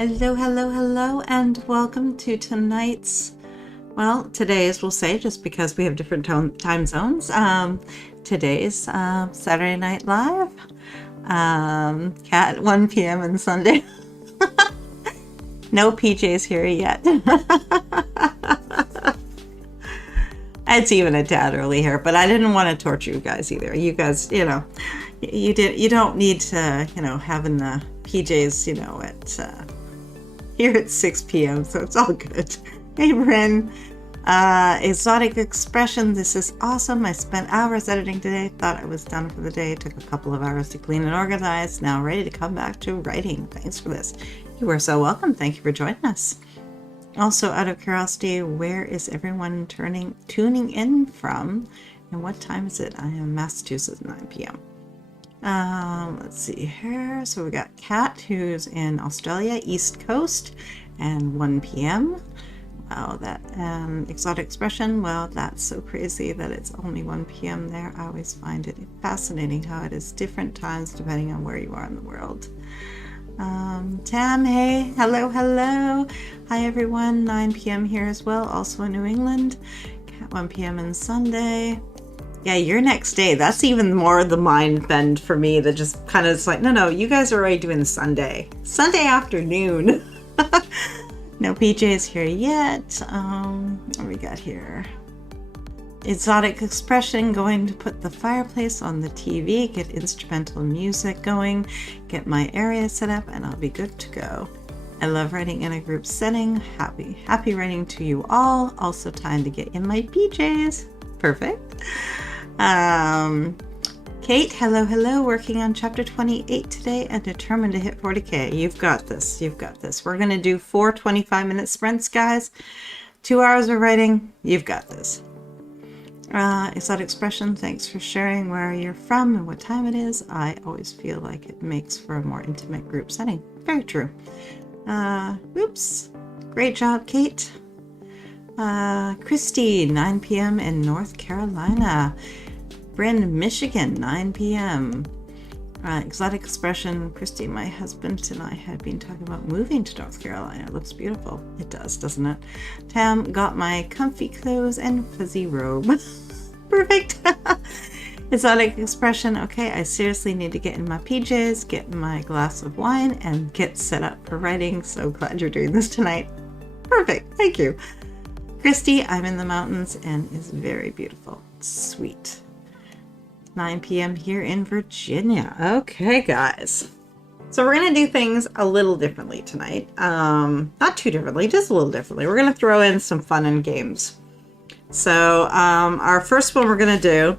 Hello, hello, hello, and welcome to tonight's, today's, we'll say, just because we have different time zones, today's Saturday Night Live, at 1 p.m. on Sunday. No PJs here yet. It's even a tad early here, but I didn't want to torture you guys either. You guys, you don't need to, having the PJs, at here at 6 p.m. So it's all good. Hey, Bryn. Exotic expression. This is awesome. I spent hours editing today. Thought I was done for the day. Took a couple of hours to clean and organize. Now ready to come back to writing. Thanks for this. You are so welcome. Thank you for joining us. Also, out of curiosity, where is everyone tuning in from? And what time is it? I am in Massachusetts, 9 p.m. Let's see here. So we got Kat, who's in Australia, East Coast, and 1 p.m. Wow, that exotic expression. Well, that's so crazy that it's only 1 p.m. there. I always find it fascinating how it is different times depending on where you are in the world. Tam, hey, hello. Hi, everyone. 9 p.m. here as well, also in New England. Kat, 1 p.m. on Sunday. Yeah, your next day. That's even more the mind bend for me that just kind of is like, no, you guys are already doing Sunday afternoon. No PJs here yet. What do we got here? Exotic expression, going to put the fireplace on the TV, get instrumental music going, get my area set up, and I'll be good to go. I love writing in a group setting. Happy writing to you all. Also time to get in my PJs. Perfect. Kate, hello. Working on chapter 28 today and determined to hit 40K. You've got this. We're going to do 4 25-minute sprints, guys. 2 hours of writing. You've got this. Exotic expression, thanks for sharing where you're from and what time it is. I always feel like it makes for a more intimate group setting. Very true. Oops. Great job, Kate. Christy, 9 p.m. in North Carolina. Bryn, Michigan, 9 p.m. Exotic expression, Christy, my husband and I had been talking about moving to North Carolina. It looks beautiful. It does, doesn't it? Tam, got my comfy clothes and fuzzy robe. Perfect. Exotic expression, okay, I seriously need to get in my PJs, get my glass of wine, and get set up for writing. So glad you're doing this tonight. Perfect. Thank you. Christy, I'm in the mountains and it's very beautiful. Sweet. 9 p.m. here in Virginia. Okay, guys. So we're going to do things a little differently tonight. Not too differently, just a little differently. We're going to throw in some fun and games. So our first one we're going to do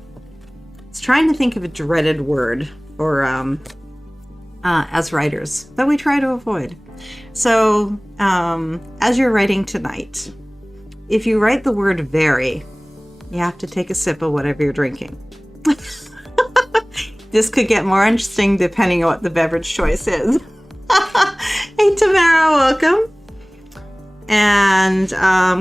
is trying to think of a dreaded word for as writers that we try to avoid. So as you're writing tonight, if you write the word very, you have to take a sip of whatever you're drinking. This could get more interesting depending on what the beverage choice is. Hey, Tamara, welcome. And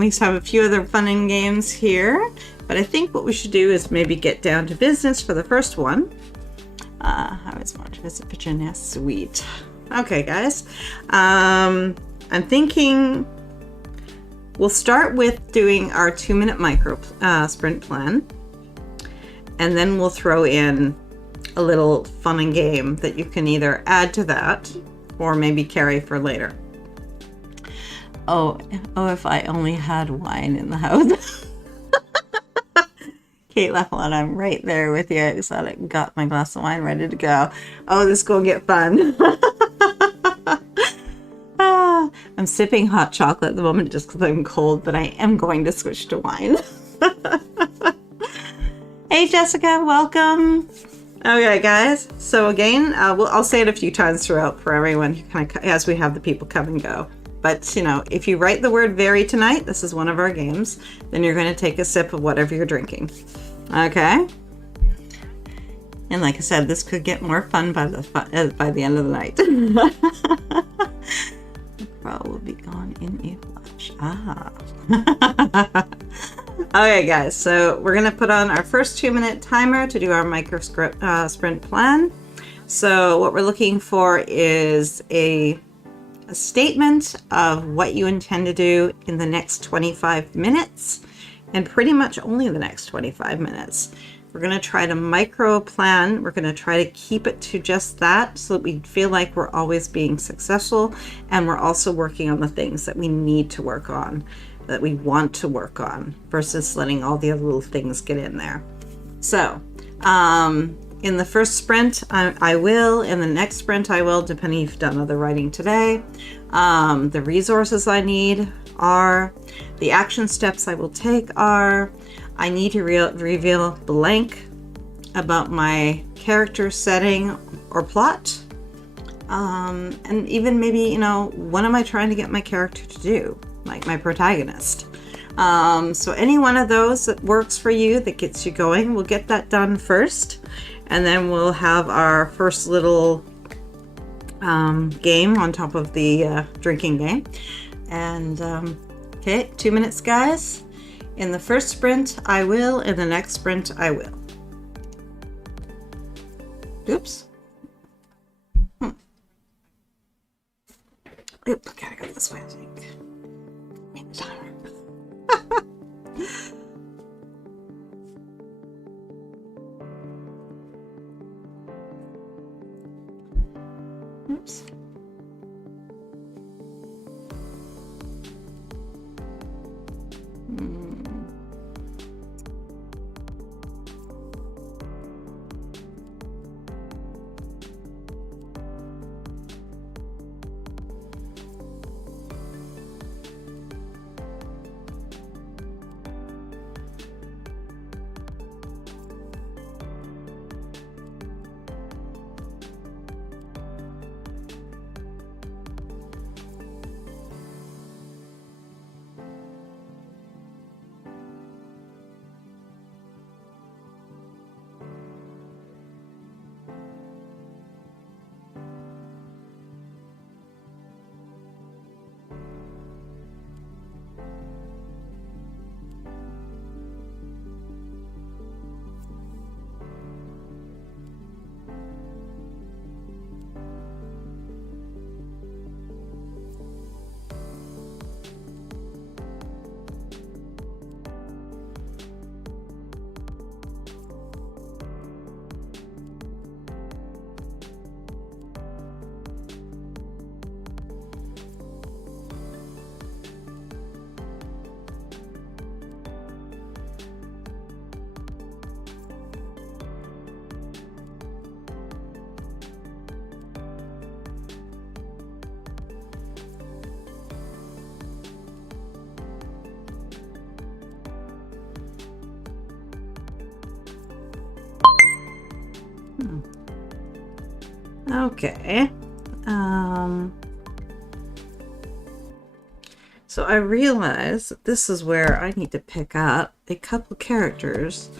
we have a few other fun and games here, but I think what we should do is maybe get down to business for the first one. I always want to visit Virginia. Sweet. Okay, guys. I'm thinking we'll start with doing our 2-minute micro sprint plan, and then we'll throw in a little fun and game that you can either add to that or maybe carry for later. Oh, if I only had wine in the house. Kate Leffel, I'm right there with you. So I got my glass of wine ready to go. Oh, this is going to get fun. I'm sipping hot chocolate at the moment just because I'm cold, but I am going to switch to wine. Hey, Jessica, welcome. Okay, guys. So again, I'll say it a few times throughout for everyone kind of as we have the people come and go. But, if you write the word very tonight, this is one of our games, then you're going to take a sip of whatever you're drinking. Okay? And like I said, this could get more fun by the end of the night. The crow will be gone in a flash. Okay, guys, so we're going to put on our first 2-minute timer to do our micro sprint plan. So what we're looking for is a a statement of what you intend to do in the next 25 minutes, and pretty much only the next 25 minutes. We're going to try to micro plan. We're going to try to keep it to just that so that we feel like we're always being successful, and we're also working on the things that we need to work on, that we want to work on, versus letting all the other little things get in there. So in the first sprint, I will. In the next sprint, I will, depending if you've done other writing today. The resources I need are, the action steps I will take are, I need to reveal blank about my character setting or plot. And even maybe, you know, what am I trying to get my character to do? Like my protagonist. So any one of those that works for you, that gets you going, we'll get that done first. And then we'll have our first little game on top of the drinking game. And okay, 2 minutes, guys. In the first sprint, I will. In the next sprint, I will. Oops. Oop, gotta go this way, I think. Make the timer. Oops. Okay. So I realize that this is where I need to pick up a couple characters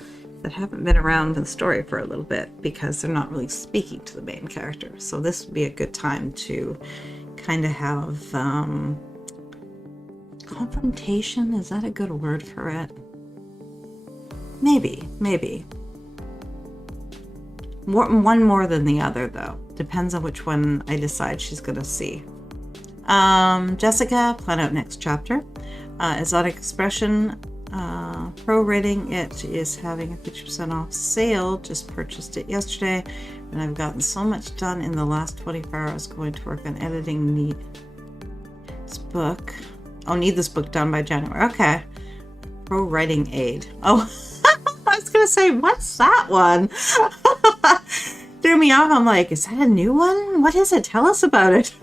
that haven't been around in the story for a little bit, because they're not really speaking to the main character. So this would be a good time to kind of have confrontation. Is that a good word for it? Maybe. One more than the other, though. Depends on which one I decide she's going to see. Jessica, plan out next chapter. Exotic Expression, pro rating, it is having a 50% off sale. Just purchased it yesterday, and I've gotten so much done in the last 24 hours going to work on editing. Need this book. Oh, need this book done by January. Okay. Pro writing aid. Oh, I was going to say, what's that one? Threw me off. I'm like, is that a new one? What is it? Tell us about it.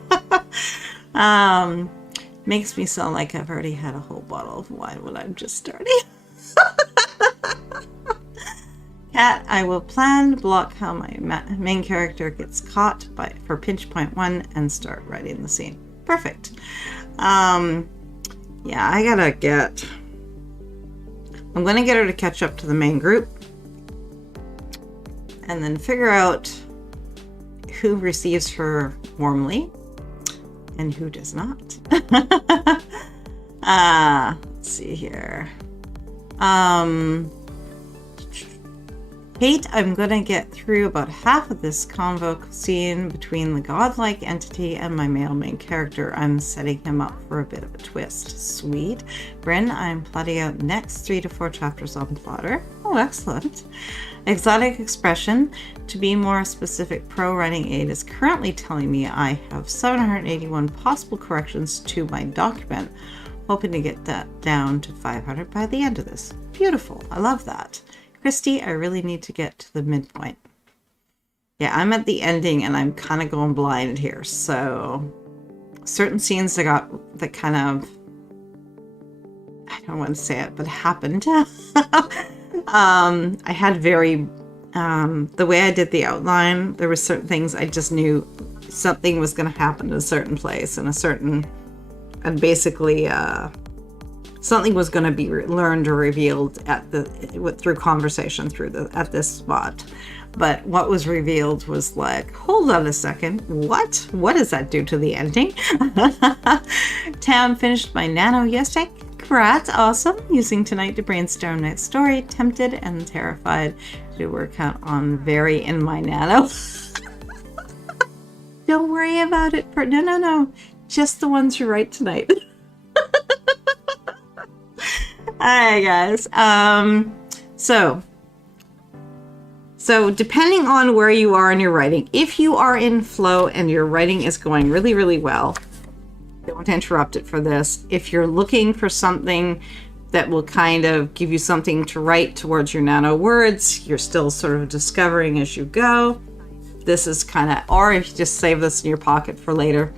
Makes me sound like I've already had a whole bottle of wine when I'm just starting. Cat, I will plan, block how my main character gets caught for pinch point 1 and start writing the scene. Perfect. Yeah, I gotta get... I'm gonna get her to catch up to the main group, and then figure out who receives her warmly and who does not. Let's see here. Kate, I'm going to get through about half of this convo scene between the godlike entity and my male main character. I'm setting him up for a bit of a twist. Sweet. Bryn, I'm plotting out next 3 to 4 chapters on Plotter. Oh, excellent. Exotic expression. To be more specific, Pro Writing Aid is currently telling me I have 781 possible corrections to my document. Hoping to get that down to 500 by the end of this. Beautiful. I love that. Christy, I really need to get to the midpoint. Yeah, I'm at the ending and I'm kind of going blind here. So certain scenes that kind of, I don't want to say it, but happened. I had the way I did the outline, there were certain things I just knew something was going to happen in a certain place and basically something was going to be learned or revealed through conversation at this spot. But what was revealed was like, hold on a second, what does that do to the ending? Tam finished my nano yesterday. Congrats, awesome. Using tonight to brainstorm next story. Tempted and terrified to work out on very in my nano. Don't worry about it. No. Just the ones you write tonight. Alright, guys. So depending on where you are in your writing, if you are in flow and your writing is going really, really well, don't interrupt it for this. If you're looking for something that will kind of give you something to write towards your nano words, you're still sort of discovering as you go. This is kind of, or if you just save this in your pocket for later.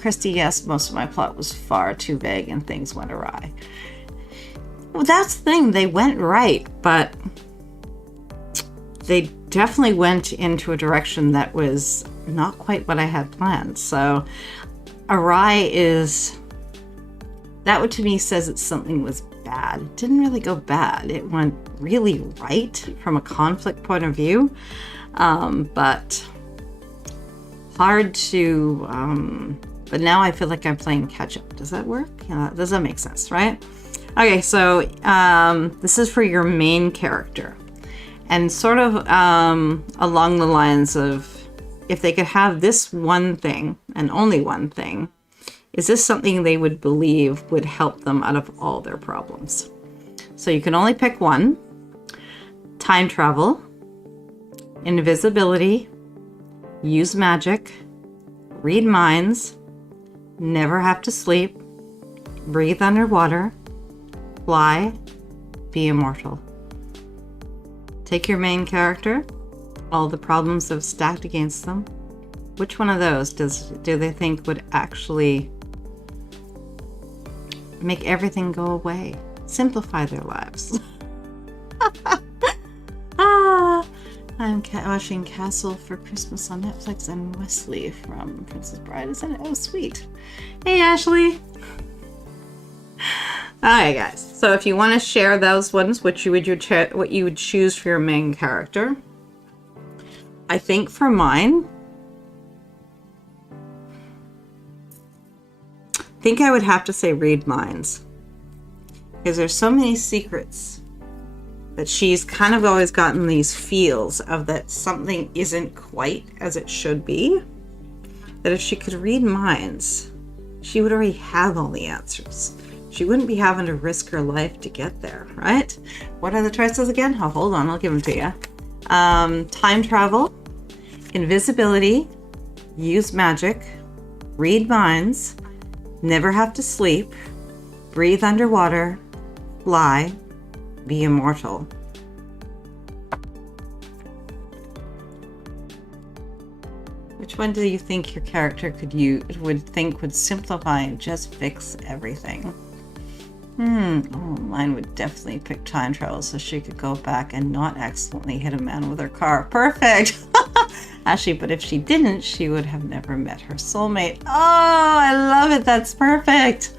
Christy, yes, most of my plot was far too vague and things went awry. Well, that's the thing, they went right, but they definitely went into a direction that was not quite what I had planned. So awry that to me says that something was bad. It didn't really go bad. It went really right from a conflict point of view. But hard to, but now I feel like I'm playing catch up. Does that work? Yeah, does that make sense, right? Okay, so this is for your main character. And sort of along the lines of, if they could have this one thing, and only one thing, is this something they would believe would help them out of all their problems? So you can only pick one. Time travel, invisibility, use magic, read minds, never have to sleep, breathe underwater, fly, be immortal. Take your main character, all the problems that have stacked against them. Which one of those do they think would actually make everything go away? Simplify their lives. I'm watching Castle for Christmas on Netflix, and Wesley from Princess Bride is in it. Oh, sweet. Hey, Ashley. Alright, guys. So if you want to share those ones, what you would choose for your main character. I think for mine, I think I would have to say read minds. Because there's so many secrets that she's kind of always gotten these feels of that something isn't quite as it should be. That if she could read minds, she would already have all the answers. She wouldn't be having to risk her life to get there, right? What are the choices again? Oh, hold on, I'll give them to you. Time travel, invisibility, use magic, read minds, never have to sleep, breathe underwater, fly, be immortal. Which one do you think your character would simplify and just fix everything? Oh, mine would definitely pick time travel so she could go back and not accidentally hit a man with her car. Perfect! Actually, but if she didn't, she would have never met her soulmate. Oh, I love it. That's perfect.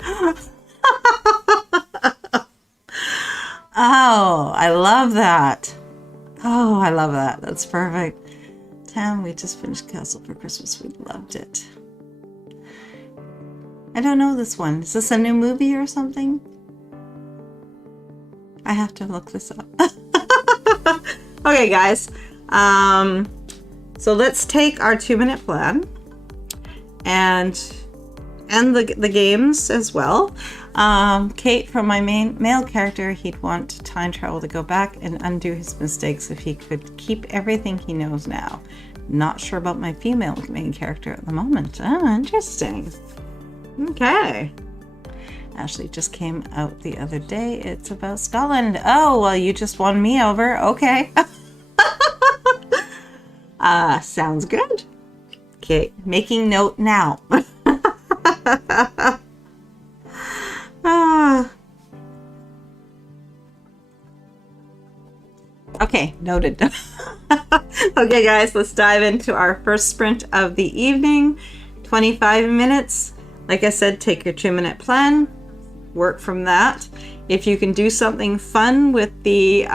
Oh, I love that. Oh, I love that. That's perfect. Tam, we just finished Castle for Christmas. We loved it. I don't know this one. Is this a new movie or something? I have to look this up. Okay, guys. So let's take our 2-minute plan and the games as well. Kate, from my main male character, he'd want to time travel to go back and undo his mistakes if he could keep everything he knows now. Not sure about my female main character at the moment. Oh, interesting. Okay. Ashley just came out the other day. It's about Scotland. Oh, well, you just won me over. Okay. Sounds good. Okay, making note now. Okay, noted. Okay, guys, let's dive into our first sprint of the evening. 25 minutes. Like I said, take your 2-minute plan. Work from that. If you can do something fun with the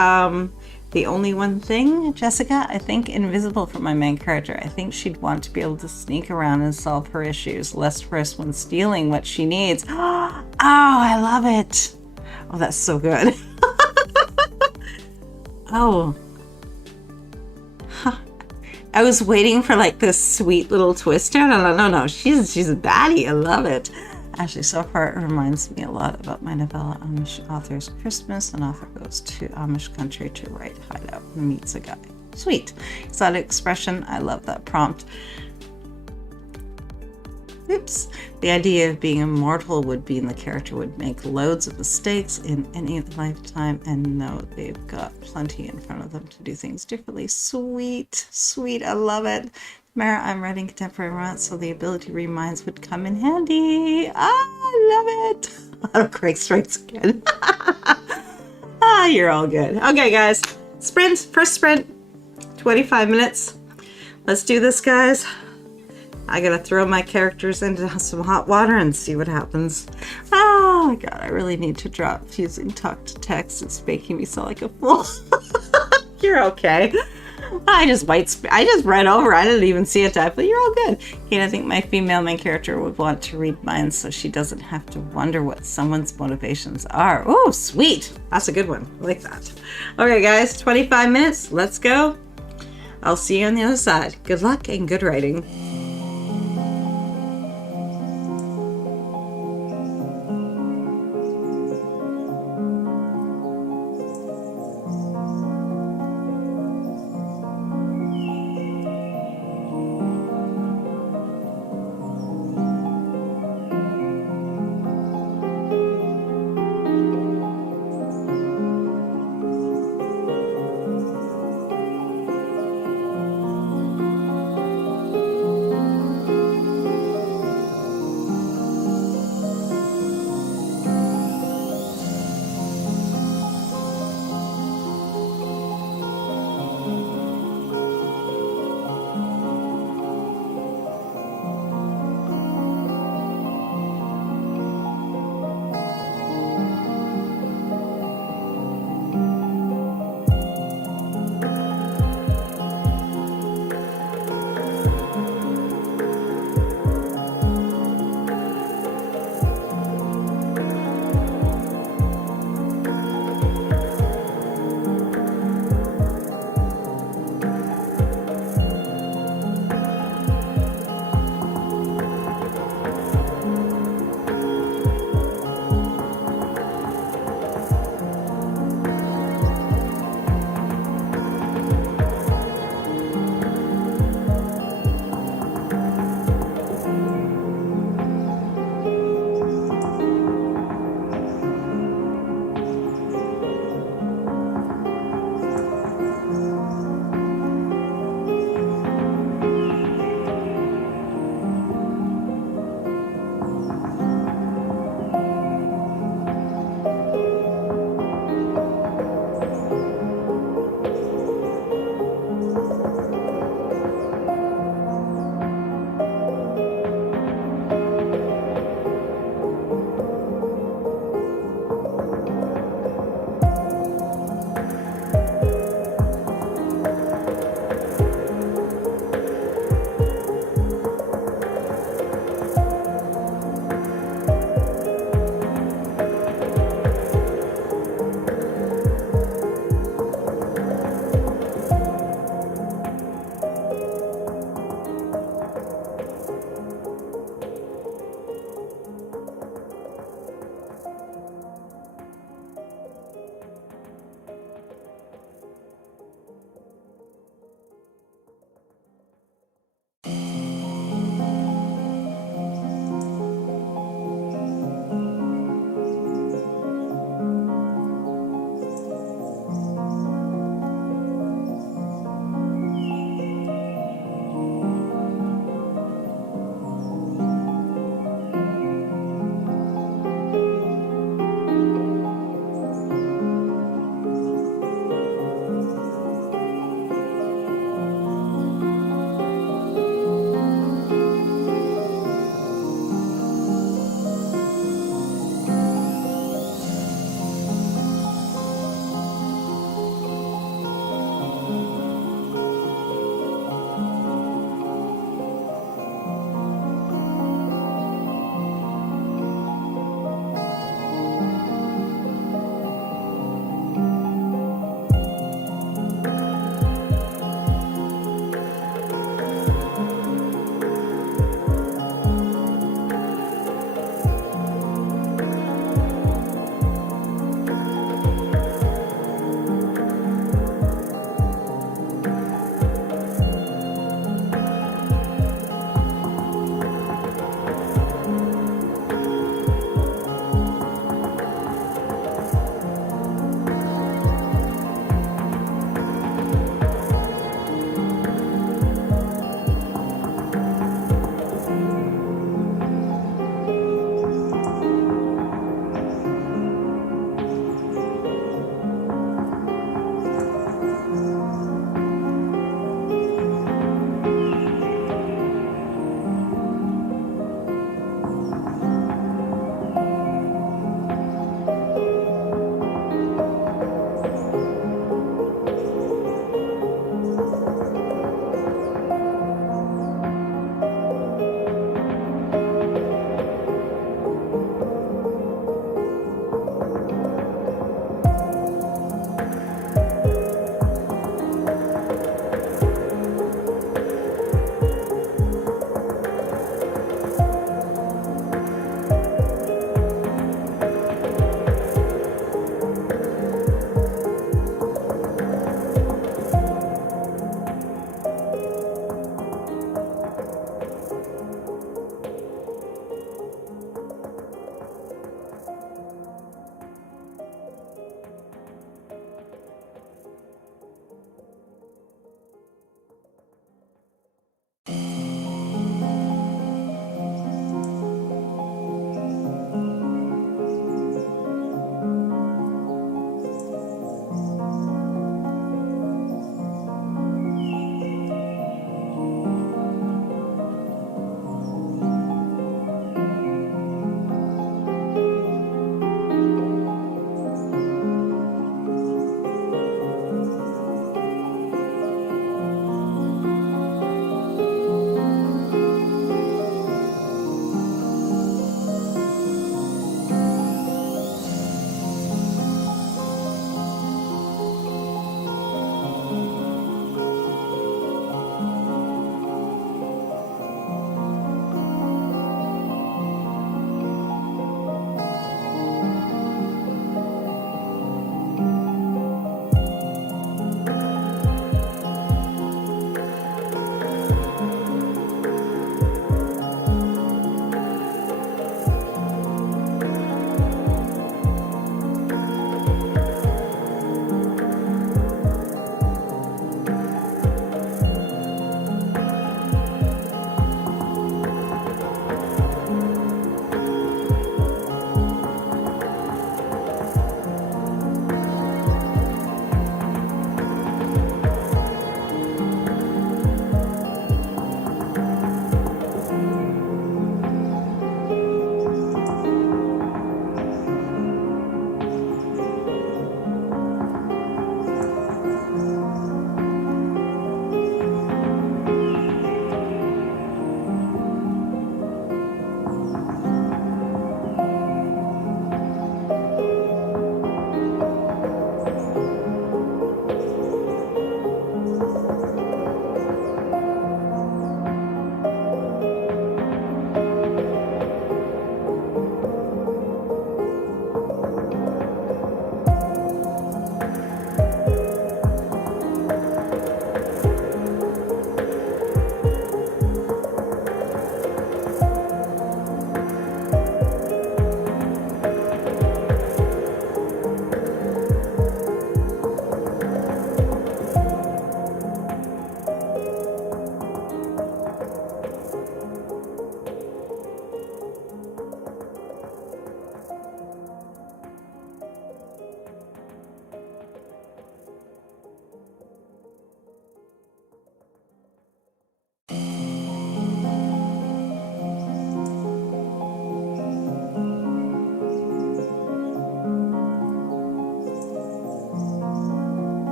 only one thing, Jessica, I think invisible for my main character. I think she'd want to be able to sneak around and solve her issues, less risk when stealing what she needs. Oh, I love it. Oh, that's so good. Oh. Huh. I was waiting for like this sweet little twist here. No. She's a baddie. I love it. Actually, so far it reminds me a lot about my novella Amish Author's Christmas. An author goes to Amish country to write hideout and meets a guy. Sweet. Exotic expression. I love that prompt. Oops. The idea of being immortal would be the character would make loads of mistakes in any lifetime and know they've got plenty in front of them to do things differently. Sweet. Sweet. I love it. Mara, I'm writing contemporary romance, so the ability to read minds would come in handy. I love it. Oh, Craig strikes again. You're all good. Okay, guys. Sprint. First sprint. 25 minutes. Let's do this, guys. I gotta throw my characters into some hot water and see what happens. Oh my god, I really need to drop using talk to text. It's making me sound like a fool. You're okay. I just read over. I didn't even see a typo. You're all good. Kate, I think my female main character would want to read minds so she doesn't have to wonder what someone's motivations are. Oh, sweet. That's a good one. I like that. Okay, guys, 25 minutes. Let's go. I'll see you on the other side. Good luck and good writing.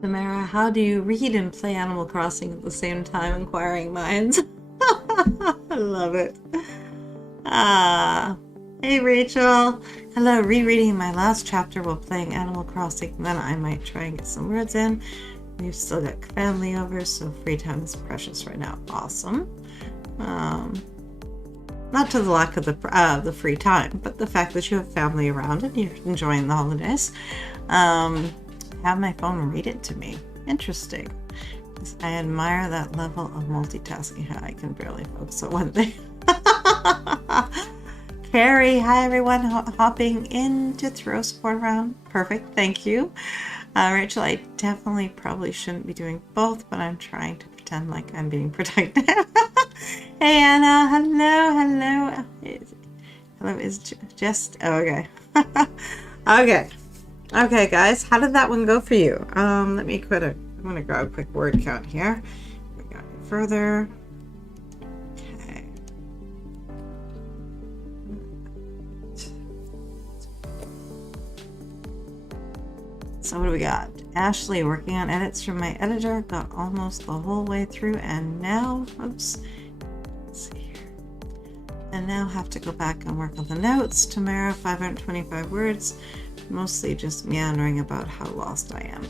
Tamara, how do you read and play Animal Crossing at the same time? Inquiring minds. I love it. Hey Rachel. Hello, rereading my last chapter while playing Animal Crossing. Then I might try and get some words in. We've still got family over, so free time is precious right now. Awesome. Not to the lack of the free time, but the fact that you have family around and you're enjoying the holidays. Have my phone read it to me. Interesting. I admire that level of multitasking. I can barely focus on one thing. Carrie, hi everyone, hopping in to throw support around. Perfect, thank you. Rachel, I definitely probably shouldn't be doing both, but I'm trying to pretend like I'm being productive. Hey Anna, hello. Hello is just, oh, okay. Okay guys, how did that one go for you? Let me quit it. I'm gonna grab a quick word count here. We got further. Okay. So what do we got? Ashley working on edits from my editor, got almost the whole way through, and now, oops, let's see here. And now have to go back and work on the notes. Tamara, 525 words, mostly just meandering about how lost I am.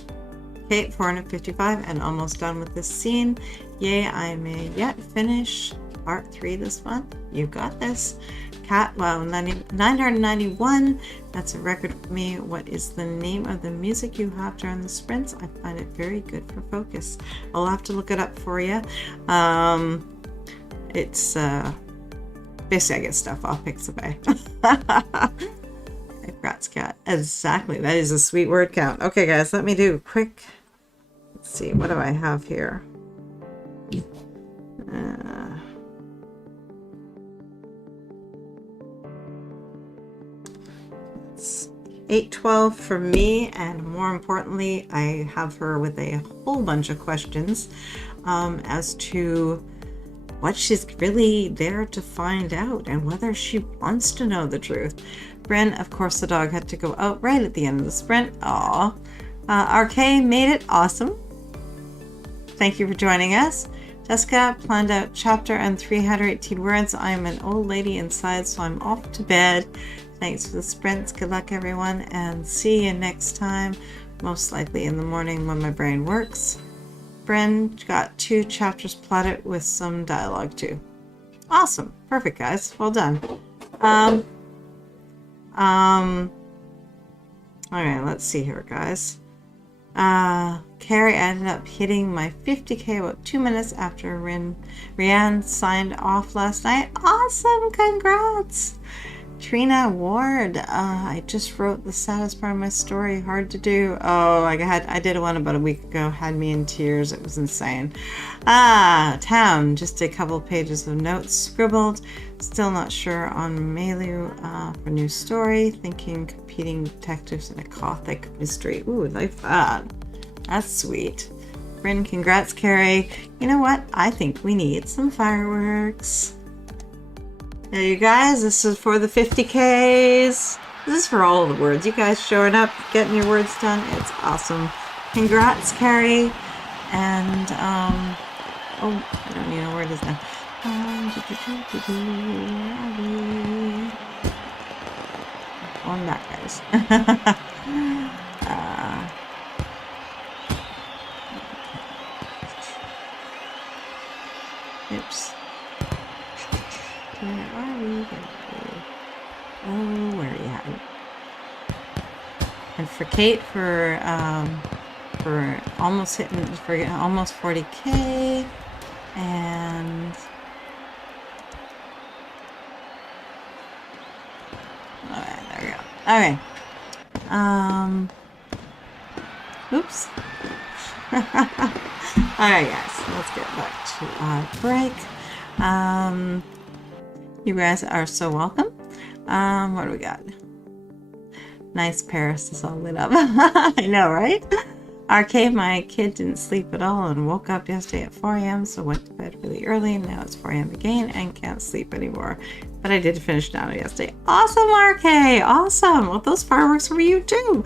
Kate, 455, and almost done with this scene. Yay, I may yet finish part 3 this month. You got this. Cat, wow, 991. That's a record for me. What is the name of the music you have during the sprints? I find it very good for focus. I'll have to look it up for you. It's basically I get stuff off Pixabay. Congrats, Cat. Exactly. That is a sweet word count. Okay, guys, let me do a quick. Let's see. What do I have here? It's 8:12 for me, and more importantly, I have her with a whole bunch of questions as to what she's really there to find out and whether she wants to know the truth. Bryn, of course, the dog had to go out right at the end of the sprint. Aw. RK made it. Awesome. Thank you for joining us. Jessica planned out chapter and 318 words. I'm an old lady inside, so I'm off to bed. Thanks for the sprints. Good luck, everyone, and see you next time. Most likely in the morning when my brain works. Bryn got 2 chapters plotted with some dialogue too. Awesome. Perfect, guys. Well done. Okay, let's see here, guys. Carrie ended up hitting my 50K about 2 minutes after Rianne signed off last night. Awesome! Congrats! Trina Ward, I just wrote the saddest part of my story. Hard to do. Oh, I did one about a week ago. Had me in tears. It was insane. Town. Just a couple pages of notes scribbled. Still not sure on Melu for new story. Thinking competing detectives in a gothic mystery. Ooh, like that. That's sweet. Bryn, congrats, Carrie. You know what? I think we need some fireworks. There you guys, this is for the 50Ks. This is for all of the words. You guys showing up, getting your words done. It's awesome. Congrats, Carrie. And, oh, I don't even know where it is now. On that, guys. Oops. Where are we? Oh, where are you at? And for Kate, for almost hitting, for almost 40K, and all right, there we go. Okay. Oops. All right, guys, let's get back to our break. You guys are so welcome. What do we got? Nice Paris is all lit up. I know, right? RK, my kid didn't sleep at all and woke up yesterday at 4 a.m. so went to bed really early, and now it's 4 a.m. again and can't sleep anymore. But I did finish Nano yesterday. Awesome, RK! Awesome! Well, those fireworks were you too.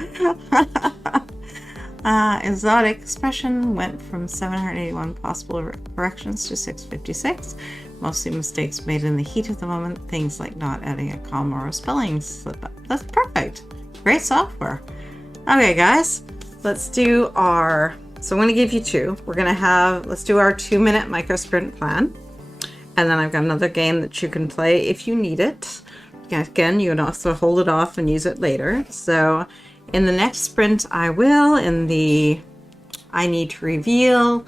Exotic expression went from 781 possible corrections to 656. Mostly mistakes made in the heat of the moment. Things like not adding a comma or a spelling slip up. That's perfect. Great software. Okay, guys, let's do our, so I'm going to give you two. We're going to have, let's do our 2-minute micro sprint plan. And then I've got another game that you can play if you need it. Again, you can also hold it off and use it later. So in the next sprint, I will, in the I need to reveal,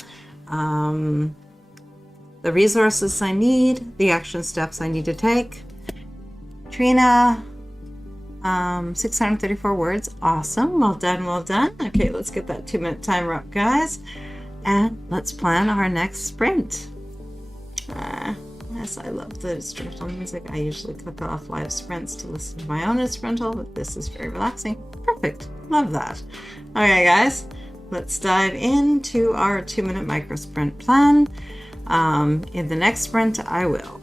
the resources I need, the action steps I need to take. Trina, 634 words. Awesome. Well done, well done. Okay, let's get that 2-minute timer up, guys. And let's plan our next sprint. Yes, I love the instrumental music. I usually click off live sprints to listen to my own instrumental, but this is very relaxing. Perfect. Love that. Okay, guys, let's dive into our 2-minute micro sprint plan. In the next sprint, I will.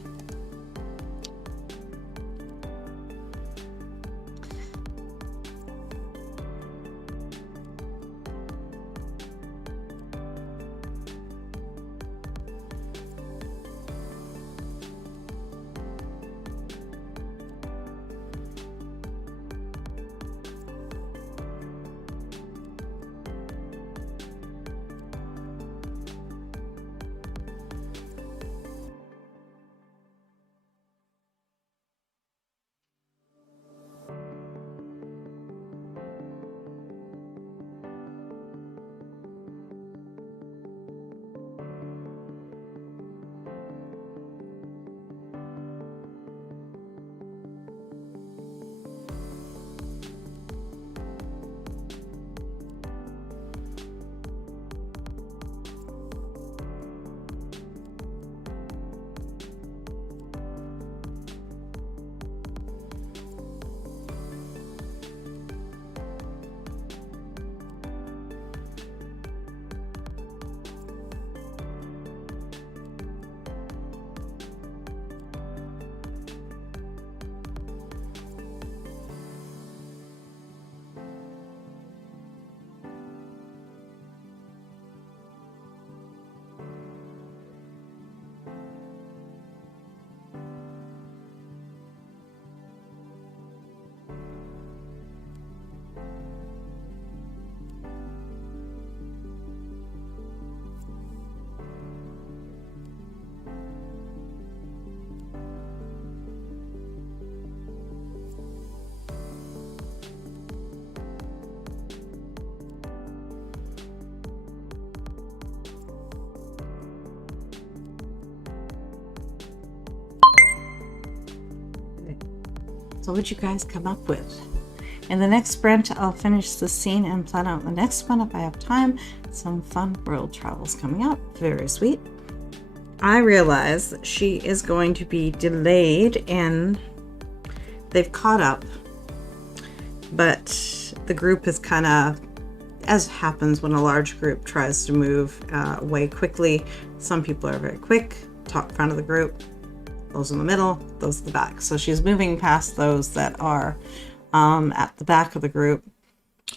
So what'd you guys come up with? In the next sprint, I'll finish the scene and plan out the next one if I have time. Some fun world travels coming up. Very sweet. I realize that she is going to be delayed and they've caught up, but the group is kind of, as happens when a large group tries to move away quickly, some people are very quick, top front of the group, those in the middle, those at the back. So she's moving past those that are at the back of the group,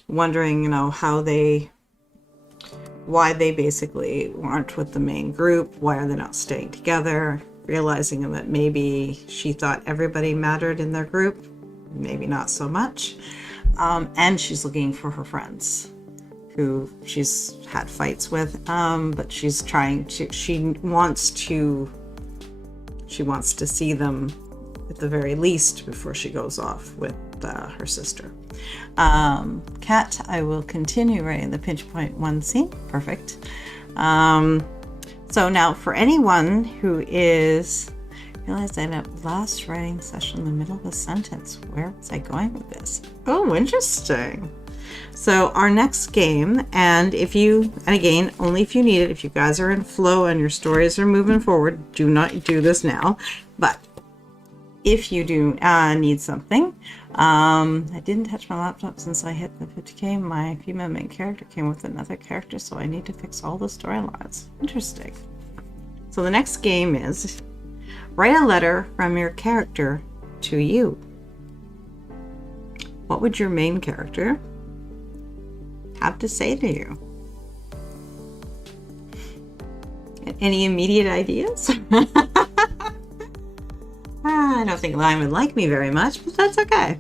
wondering, you know, why they basically aren't with the main group, why are they not staying together, realizing that maybe she thought everybody mattered in their group, maybe not so much. And she's looking for her friends who she's had fights with, but she's trying to, she wants to see them at the very least before she goes off with her sister. Kat, I will continue writing the pinch point 1 scene. Perfect. So now for anyone who is, realized I had a last writing session in the middle of a sentence. Where was I going with this? Oh, interesting. So our next game, and again, only if you need it, if you guys are in flow and your stories are moving forward, do not do this now. But if you do need something, I didn't touch my laptop since I hit the 50K. My female main character came with another character, so I need to fix all the storylines. Interesting. So the next game is write a letter from your character to you. What would your main character have to say to you. Any immediate ideas? I don't think Lion would like me very much, but that's okay.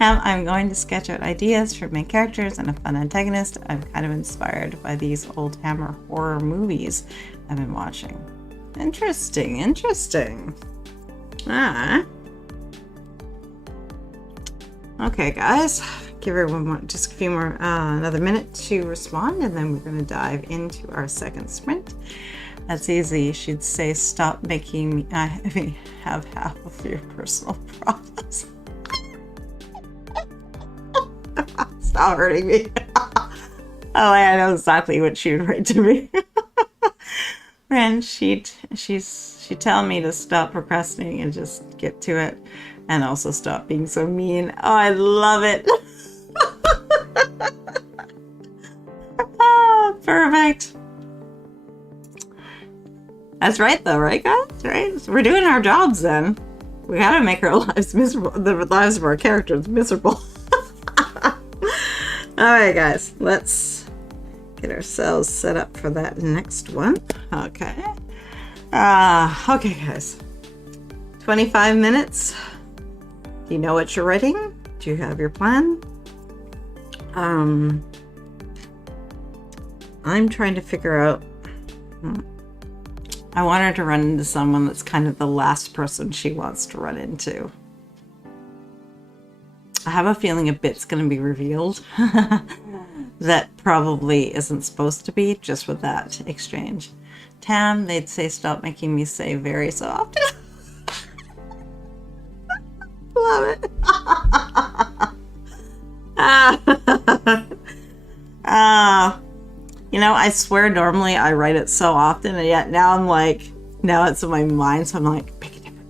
Now I'm going to sketch out ideas for main characters and a fun antagonist. I'm kind of inspired by these old Hammer horror movies I've been watching. Interesting, interesting. Okay, guys, give everyone just a few more, another minute to respond, and then we're going to dive into our second sprint. That's easy. She'd say, stop making me have half of your personal problems. Stop hurting me. Oh, I know exactly what she would write to me. And she'd tell me to stop procrastinating and just get to it, and also stop being so mean. Oh, I love it. Oh, perfect. That's right, though, right, guys? Right? So we're doing our jobs then. We gotta make our lives miserable, the lives of our characters miserable. Alright, guys, let's get ourselves set up for that next one. Okay. Okay, guys. 25 minutes. Do you know what you're writing? Do you have your plan? I'm trying to figure out. I want her to run into someone that's kind of the last person she wants to run into. I have a feeling a bit's going to be revealed that probably isn't supposed to be, just with that exchange. Tam, they'd say, stop making me say very so often. Love it. You know, I swear normally I write it so often, and yet now I'm like, now it's in my mind, so I'm like, pick a different.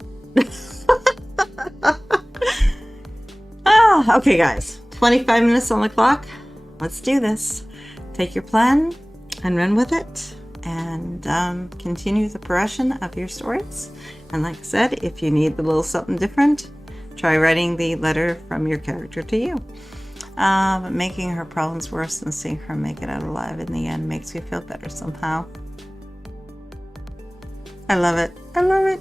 Okay, guys, 25 minutes on the clock. Let's do this. Take your plan and run with it, and continue the progression of your stories. And like I said, if you need a little something different, try writing the letter from your character to you. Making her problems worse than seeing her make it out alive in the end makes me feel better somehow. I love it. I love it.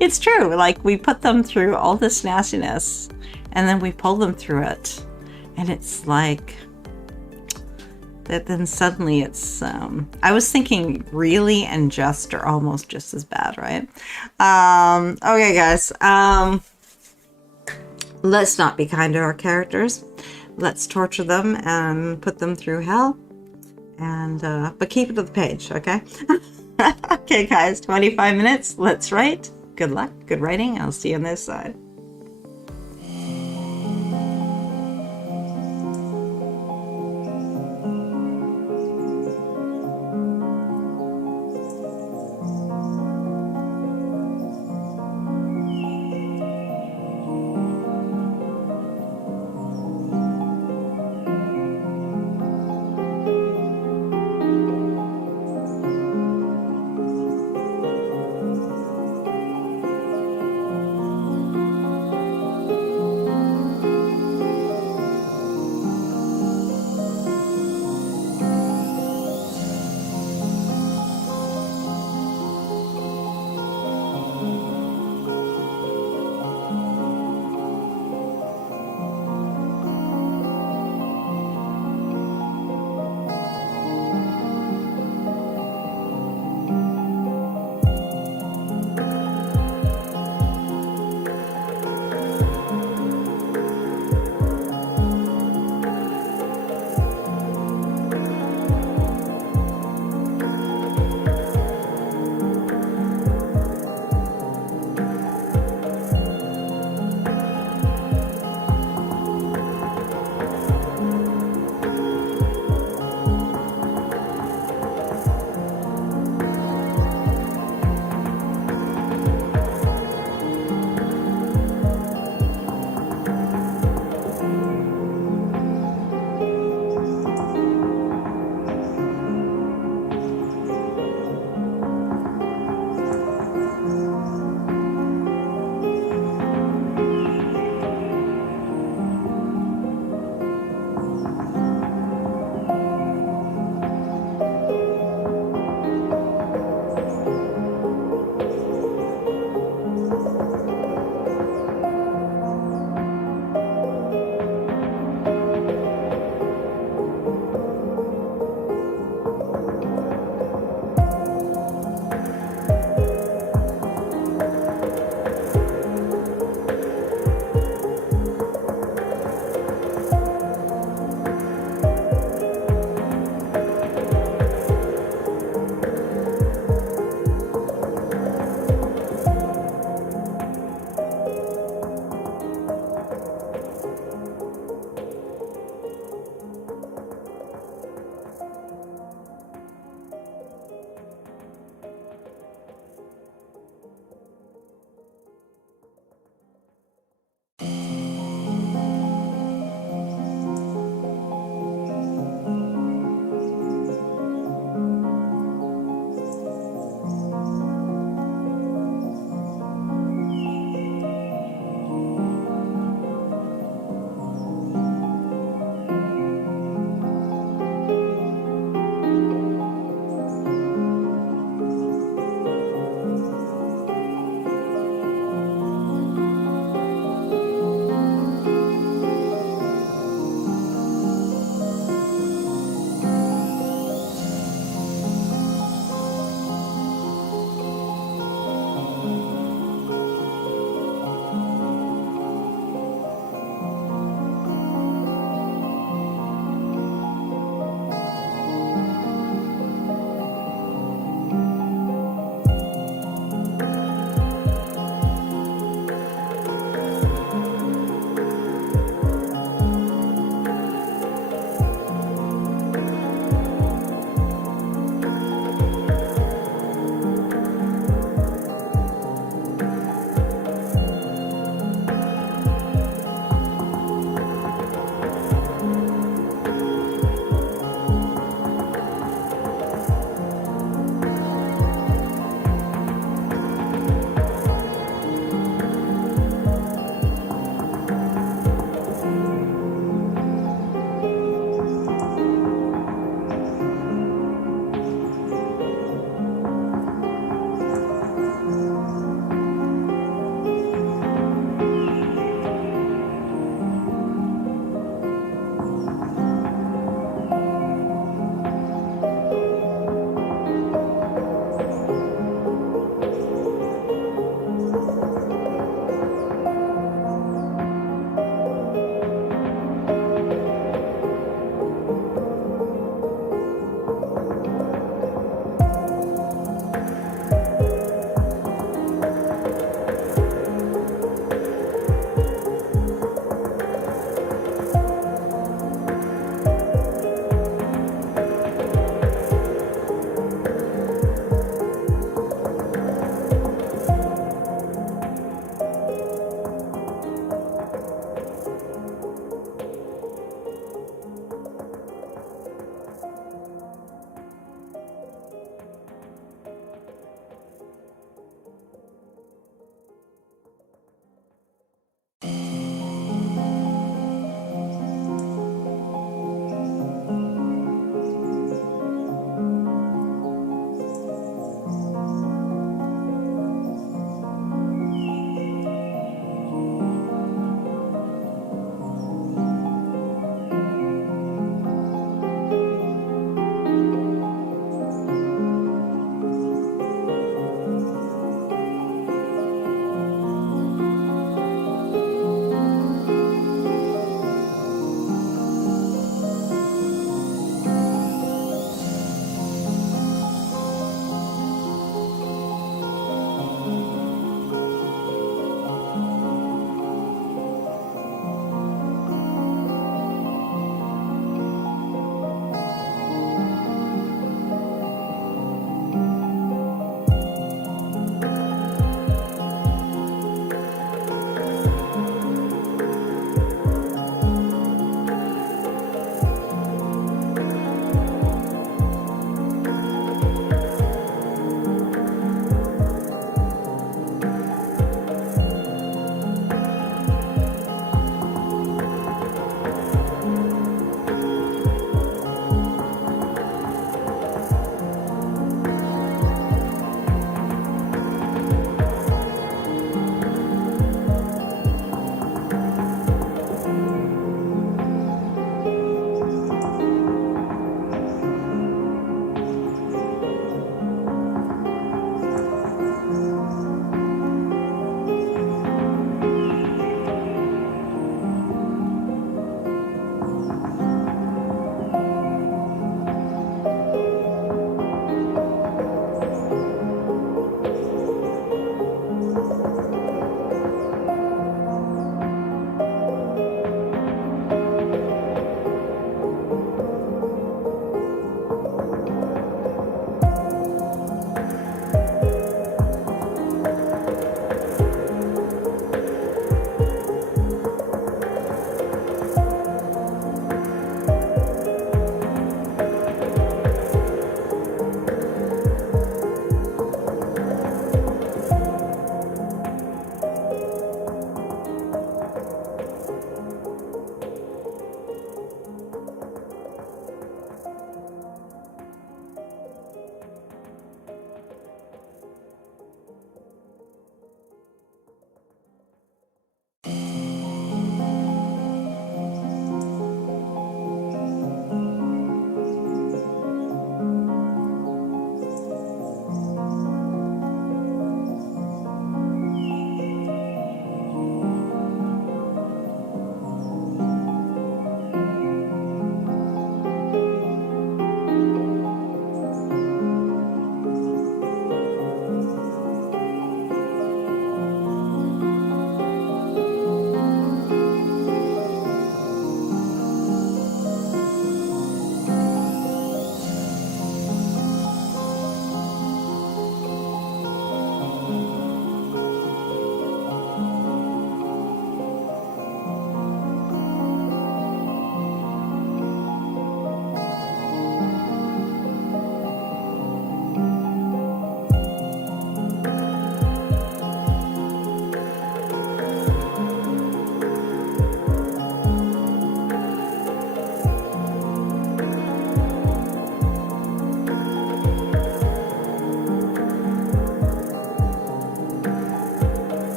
It's true. Like, we put them through all this nastiness, and then we pull them through it, and it's like that. Then suddenly it's. I was thinking really and just are almost just as bad, right? Okay, guys. Let's not be kind to our characters. Let's torture them and put them through hell. And but keep it to the page, okay? Okay, guys, 25 minutes. Let's write. Good luck, good writing. I'll see you on this side.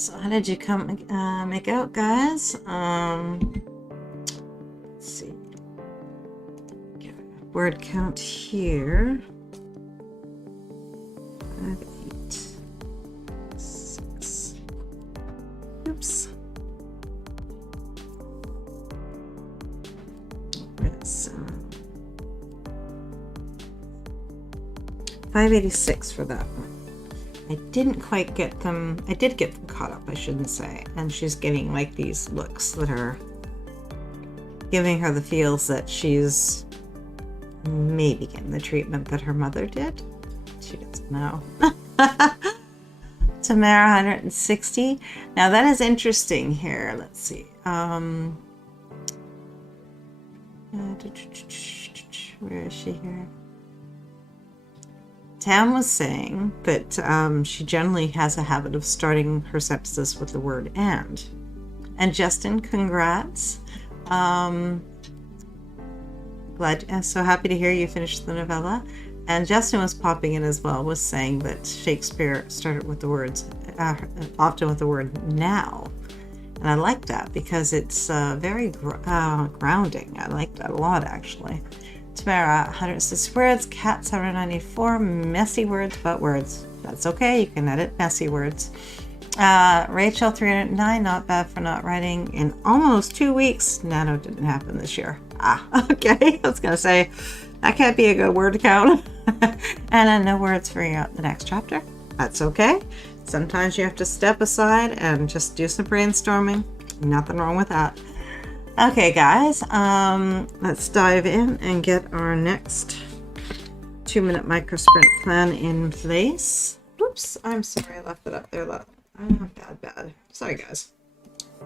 So how did you make out, guys? Let's see. Word count here. 5, 8, 6. Oops. It's 586 for that one. I didn't quite get them. I did get them caught up, I shouldn't say. And she's getting like these looks that are giving her the feels that she's maybe getting the treatment that her mother did. She doesn't know. Tamara 160. Now that is interesting here. Let's see. Where is she here? Tam was saying that she generally has a habit of starting her sentences with the word and. And Justin, congrats. So happy to hear you finished the novella. And Justin was popping in as well, was saying that Shakespeare started with the words, often with the word now. And I like that because it's very grounding. I like that a lot, actually. Tamara, 106 words. Cat, 794. Messy words, but words. That's okay. You can edit messy words. Rachel, 309. Not bad for not writing in almost 2 weeks. Nano didn't happen this year. Okay. I was going to say, that can't be a good word count. And no words for the next chapter. That's okay. Sometimes you have to step aside and just do some brainstorming. Nothing wrong with that. Okay, guys, let's dive in and get our next 2-minute micro sprint plan in place. Oops, I'm sorry I left it up there. Bad. Sorry, guys.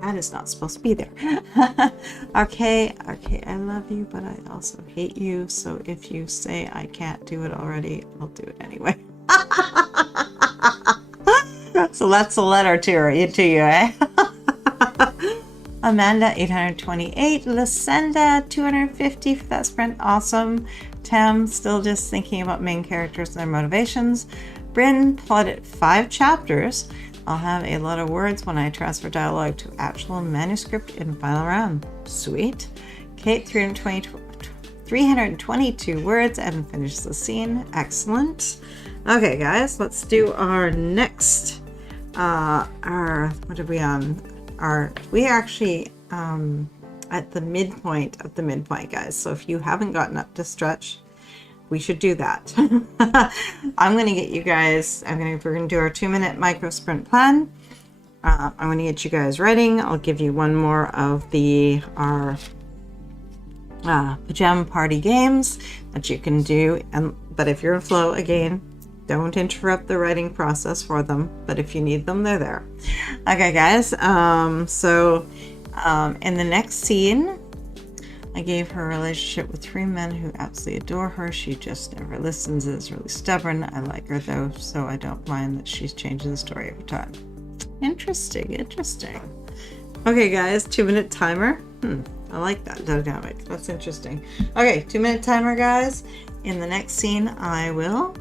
That is not supposed to be there. Okay, I love you, but I also hate you. So if you say I can't do it already, I'll do it anyway. So that's a letter to you, eh? Amanda, 828. Lucinda, 250 for that sprint. Awesome. Tam, still just thinking about main characters and their motivations. Bryn, plotted 5 chapters. I'll have a lot of words when I transfer dialogue to actual manuscript in final round. Sweet. Kate, 322 words and finish the scene. Excellent. Okay, guys, let's do our next. What are we on? We are actually at the midpoint of the midpoint, guys. So if you haven't gotten up to stretch, we should do that. I'm going to get you guys, we're going to do our 2-minute micro sprint plan. I'm going to get you guys writing. I'll give you one more of our pajama party games that you can do. But if you're in flow, again, don't interrupt the writing process for them. But if you need them, they're there. Okay, guys. In the next scene, I gave her a relationship with 3 men who absolutely adore her. She just never listens, is really stubborn. I like her though, so I don't mind that she's changing the story every time. Interesting. Okay, guys, 2-minute timer. I like that dynamic. That's interesting. Okay, 2-minute timer, guys. In the next scene, I will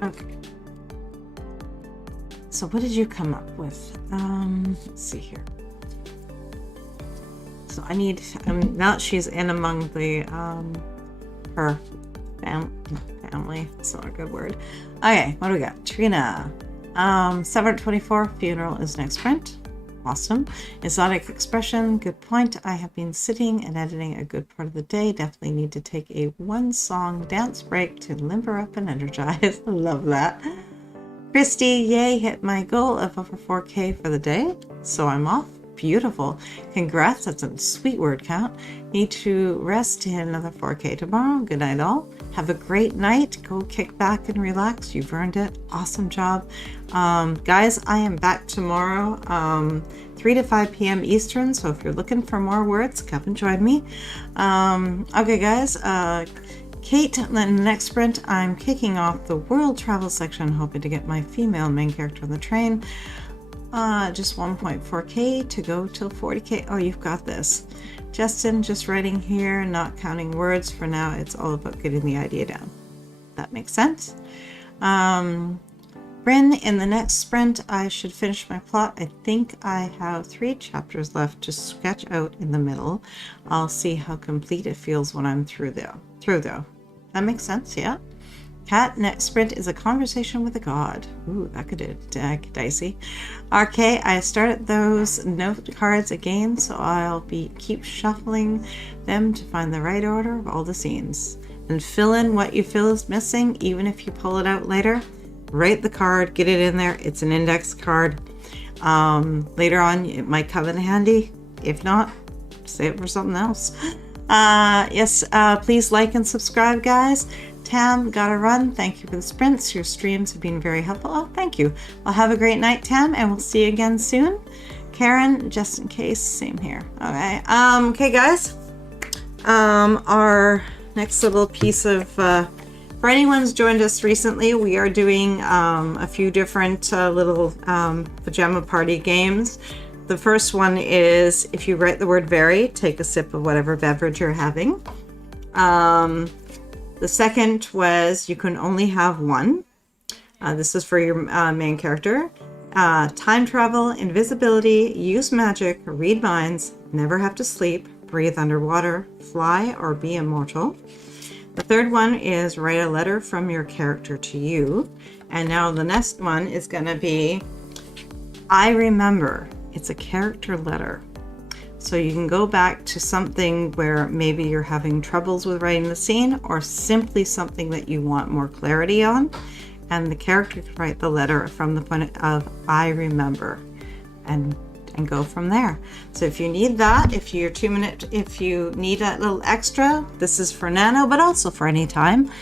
Okay. So what did you come up with? Let's see here. So I need, now she's in among the, her family. It's not a good word. Okay, what do we got? Trina. 724, funeral is next sprint. Awesome. Exotic expression, good point. I have been sitting and editing a good part of the day. Definitely need to take a one song dance break to limber up and energize. Love that. Christy, yay, hit my goal of over 4K for the day. So I'm off. Beautiful. Congrats. That's a sweet word count. Need to rest in another 4K tomorrow. Good night all. Have a great night. Go kick back and relax. You've earned it. Awesome job. Guys, I am back tomorrow, 3 to 5 p.m. Eastern. So if you're looking for more words, come and join me. Okay, guys. Kate, in the next sprint, I'm kicking off the world travel section, hoping to get my female main character on the train. Just 1.4K to go till 40K. Oh, you've got this. Justin, just writing here, not counting words for now. It's all about getting the idea down. That makes sense. Bryn, in the next sprint, I should finish my plot. I think I have 3 chapters left to sketch out in the middle. I'll see how complete it feels when I'm through though. That makes sense, yeah. Cat, next sprint is a conversation with a god. Ooh, that could get dicey. RK, I started those note cards again, so I'll keep shuffling them to find the right order of all the scenes. And fill in what you feel is missing, even if you pull it out later. Write the card, get it in there. It's an index card. Later on, it might come in handy. If not, save it for something else. Yes, please like and subscribe, guys. Tam, gotta run. Thank you for the sprints. Your streams have been very helpful. Oh, thank you. Well, have a great night, Tam, and we'll see you again soon. Karen, just in case, same here. Okay. Okay, guys. Our next little piece of, for anyone who's joined us recently, we are doing a few different little pajama party games. The first one is, if you write the word very, take a sip of whatever beverage you're having. The second was, you can only have one. This is for your main character. Time travel, invisibility, use magic, read minds, never have to sleep, breathe underwater, fly, or be immortal. The third one is, write a letter from your character to you. And now the next one is going to be, I remember. It's a character letter. So you can go back to something where maybe you're having troubles with writing the scene, or simply something that you want more clarity on. And the character can write the letter from the point of, I remember, and go from there. So if you need that, if you need that little extra, this is for Nano, but also for any time.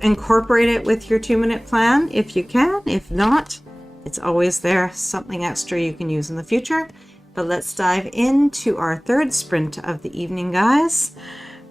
Incorporate it with your 2-minute plan if you can. If not, it's always there, something extra you can use in the future. But let's dive into our third sprint of the evening, guys.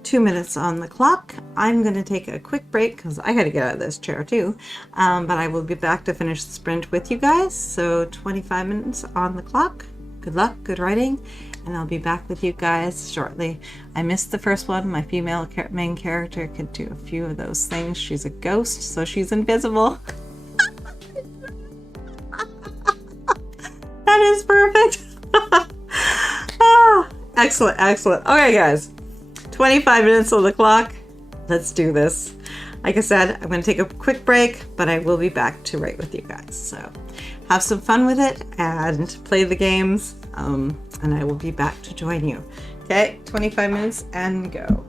2 minutes on the clock. I'm going to take a quick break because I got to get out of this chair too. But I will be back to finish the sprint with you guys. So 25 minutes on the clock. Good luck, good writing, and I'll be back with you guys shortly. I missed the first one. My female main character could do a few of those things. She's a ghost, so she's invisible. That is perfect. Excellent, excellent. Okay, guys, 25 minutes on the clock. Let's do this. Like I said, I'm going to take a quick break, but I will be back to write with you guys. So have some fun with it and play the games, and I will be back to join you. Okay, 25 minutes and go.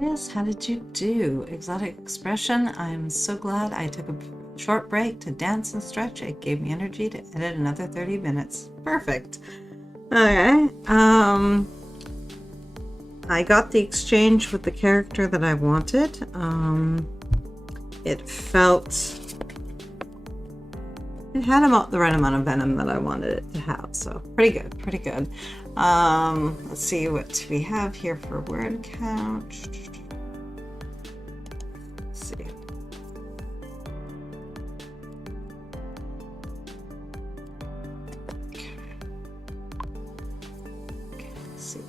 Yes, how did you do? Exotic expression. I'm so glad I took a short break to dance and stretch. It gave me energy to edit another 30 minutes. Perfect. Okay. I got the exchange with the character that I wanted. It had about the right amount of venom that I wanted it to have, so pretty good, pretty good. Let's see what we have here for word count. Let's see. Okay, let's see.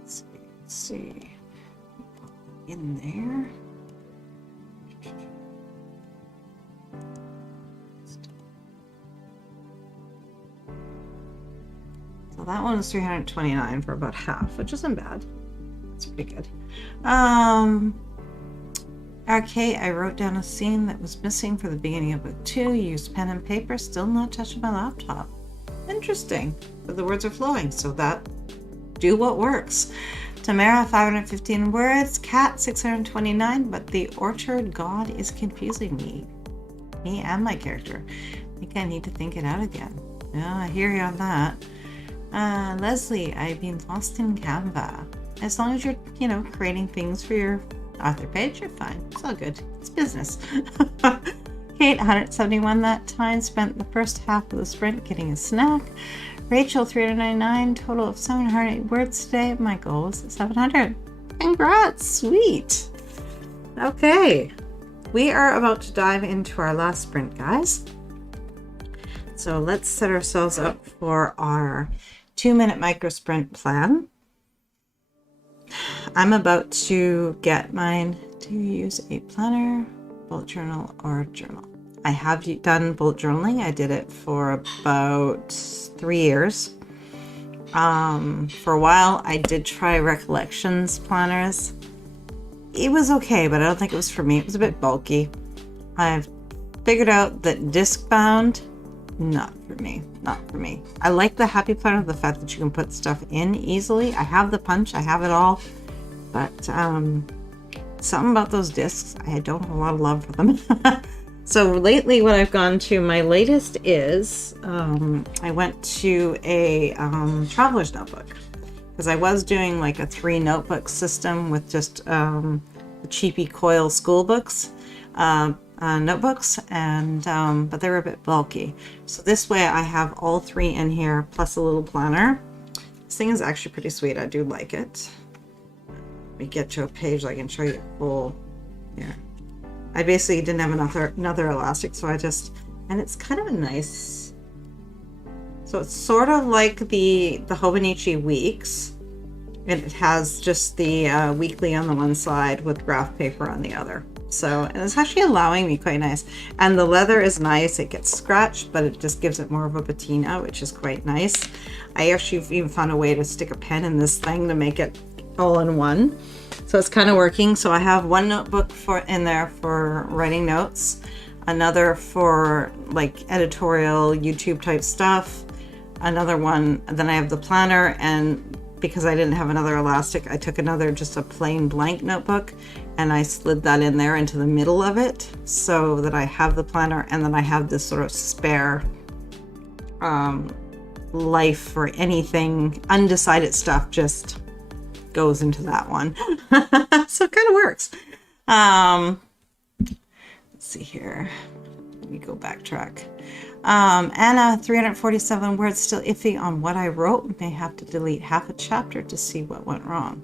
Let's see. In there. So that one is 329 for about half, which isn't bad. It's pretty good. Okay, I wrote down a scene that was missing for the beginning of book 2. Used pen and paper, still not touching my laptop. Interesting, but the words are flowing, so that do what works. Tamara, 515 words. Cat, 629, but the orchard god is confusing me and my character. I think I need to think it out again. Yeah, I hear you on that. Leslie, I've been lost in Canva. As long as you're, creating things for your author page, you're fine. It's all good. It's business. Kate, 171 that time. Spent the first half of the sprint getting a snack. Rachel, 399. Total of 708 words today. My goal was 700. Congrats. Sweet. Okay. We are about to dive into our last sprint, guys. So let's set ourselves up for our 2-minute micro sprint plan. I'm about to get mine to use a planner, bullet journal, or journal. I have done bullet journaling. I did it for about 3 years. For a while, I did try recollections planners. It was okay, but I don't think it was for me. It was a bit bulky. I've figured out that disc bound, not for me. I like the Happy Planner, the fact that you can put stuff in easily. I have the punch, I have it all, but something about those discs, I don't have a lot of love for them. So lately what I've gone to, my latest is, I went to a traveler's notebook, because I was doing like a 3 notebook system with just the cheapy coil school books. Notebooks, and but they were a bit bulky. So this way I have all 3 in here plus a little planner. This thing is actually pretty sweet. I do like it. Let me get to a page so I can show you full here. I basically didn't have another elastic, so I just, and it's kind of a nice, so it's sort of like the Hobonichi Weeks, and it has just the weekly on the one side with graph paper on the other. So, and it's actually allowing me quite nice. And the leather is nice. It gets scratched, but it just gives it more of a patina, which is quite nice. I actually even found a way to stick a pen in this thing to make it all in one. So it's kind of working. So I have one notebook in there for writing notes, another for like editorial YouTube type stuff, another one, then I have the planner, and because I didn't have another elastic, I took just a plain blank notebook, and I slid that in there into the middle of it so that I have the planner, and then I have this sort of spare life for anything undecided stuff just goes into that one. So it kind of works. Let's see here. Let me go backtrack. Anna, 347 words, still iffy on what I wrote. May have to delete half a chapter to see what went wrong.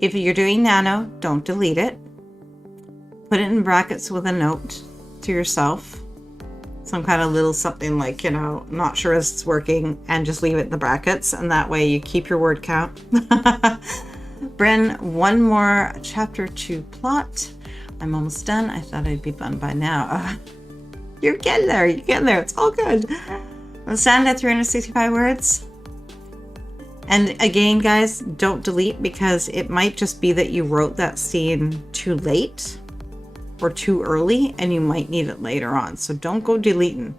If you're doing Nano, don't delete it. Put it in brackets with a note to yourself. Some kind of little something like, not sure if it's working, and just leave it in the brackets, and that way you keep your word count. Bryn, one more chapter to plot. I'm almost done. I thought I'd be done by now. You're getting there. It's all good. Sandra, 365 words. And again, guys, don't delete, because it might just be that you wrote that scene too late or too early, and you might need it later on. So don't go deleting.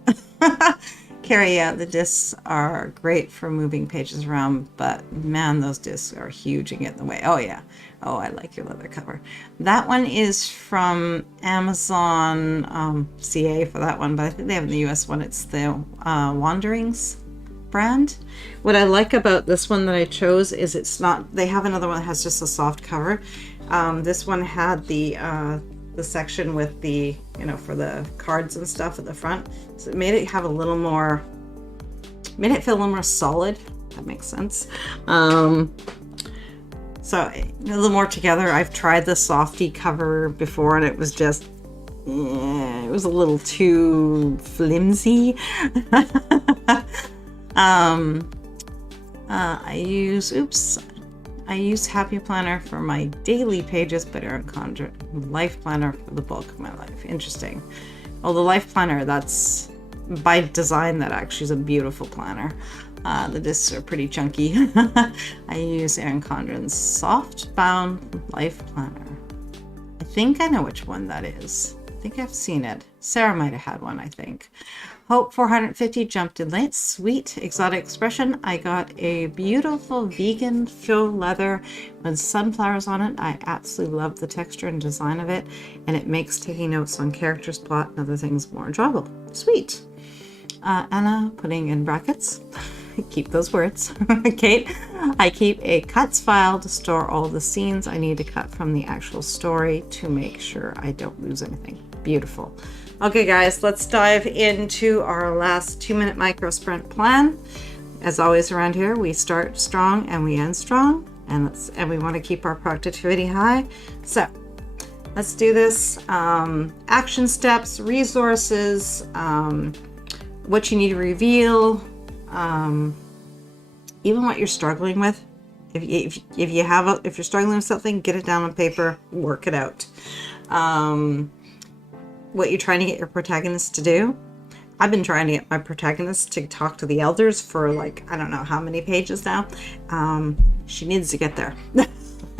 carry out. The discs are great for moving pages around, but man, those discs are huge and get in the way. Oh yeah. Oh, I like your leather cover. That one is from Amazon CA for that one, but I think they have the US one. It's the Wanderings brand. What I like about this one that I chose is it's not, they have another one that has just a soft cover. This one had the section with the, you know, for the cards and stuff at the front. So it made it have a little more, made it feel a little more solid. That makes sense. So a little more together. I've tried the softy cover before and it was just, it was a little too flimsy. I use Happy Planner for my daily pages, but Erin Condren Life Planner for the bulk of my life. Interesting. Oh, the Life Planner, that's by design, that actually is a beautiful planner. The discs are pretty chunky. I use Erin Condren's Soft Bound Life Planner. I think I know which one that is. I think I've seen it. Sarah might have had one, I think. Hope 450 jumped in late. Sweet exotic expression. I got a beautiful vegan faux leather with sunflowers on it. I absolutely love the texture and design of it, and it makes taking notes on characters, plot, and other things more enjoyable. Sweet. Anna, putting in brackets. Keep those words. Kate, I keep a cuts file to store all the scenes I need to cut from the actual story to make sure I don't lose anything. Beautiful. Okay guys, let's dive into our last 2-minute micro sprint plan. As always around here, we start strong and we end strong, and we want to keep our productivity high. So let's do this. Action steps, resources, what you need to reveal, even what you're struggling with. If you're struggling with something, get it down on paper, work it out. What you're trying to get your protagonist to do. I've been trying to get my protagonist to talk to the elders for like, I don't know how many pages now. She needs to get there.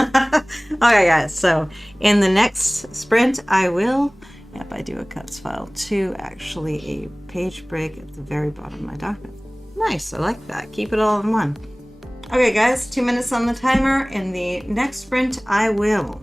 Okay guys, so in the next sprint I will, yep, I do a cuts file too, actually a page break at the very bottom of my document. Nice, I like that. Keep it all in one. Okay guys, 2 minutes on the timer. In the next sprint I will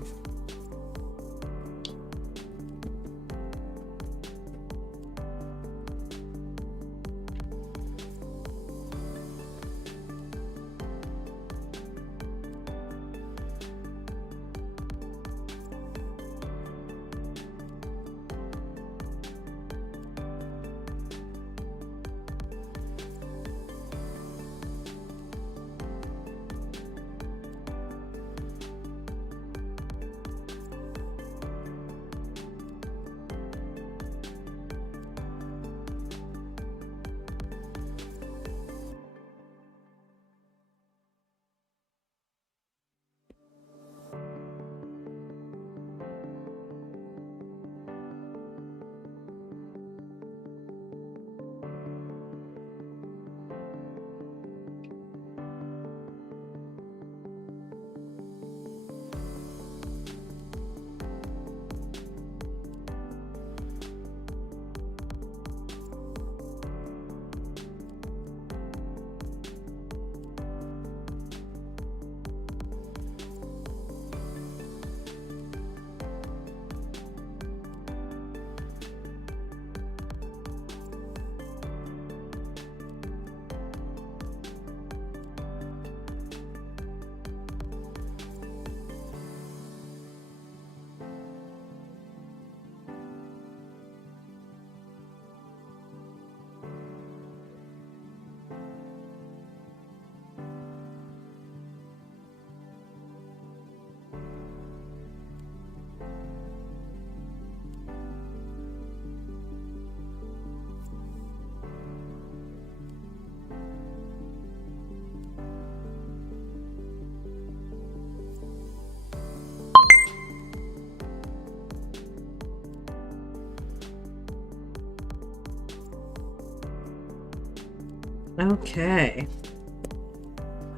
Okay,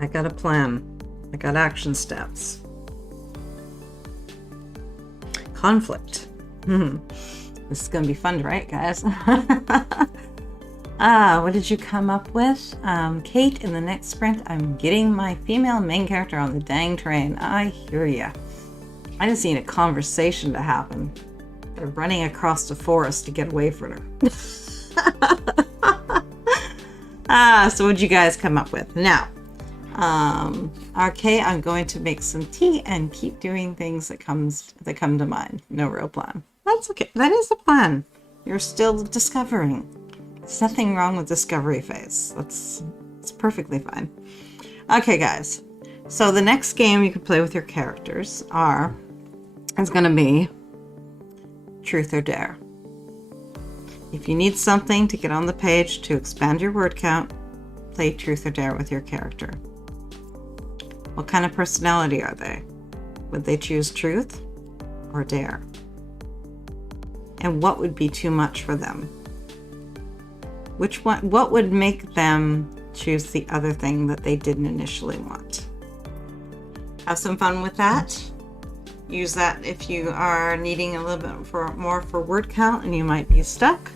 I got a plan. I got action steps. Conflict. This is gonna be fun to write, guys. What did you come up with? Kate, in the next sprint, I'm getting my female main character on the dang train. I hear ya. I just need a conversation to happen. They're running across the forest to get away from her. So what'd you guys come up with? Now, okay, I'm going to make some tea and keep doing things that come to mind. No real plan. That's okay. That is the plan. You're still discovering. There's nothing wrong with discovery phase. It's perfectly fine. Okay, guys. So the next game you can play with your characters is going to be Truth or Dare. If you need something to get on the page to expand your word count, play Truth or Dare with your character. What kind of personality are they? Would they choose truth or dare? And what would be too much for them? What would make them choose the other thing that they didn't initially want? Have some fun with that. Use that if you are needing a little bit more for word count and you might be stuck.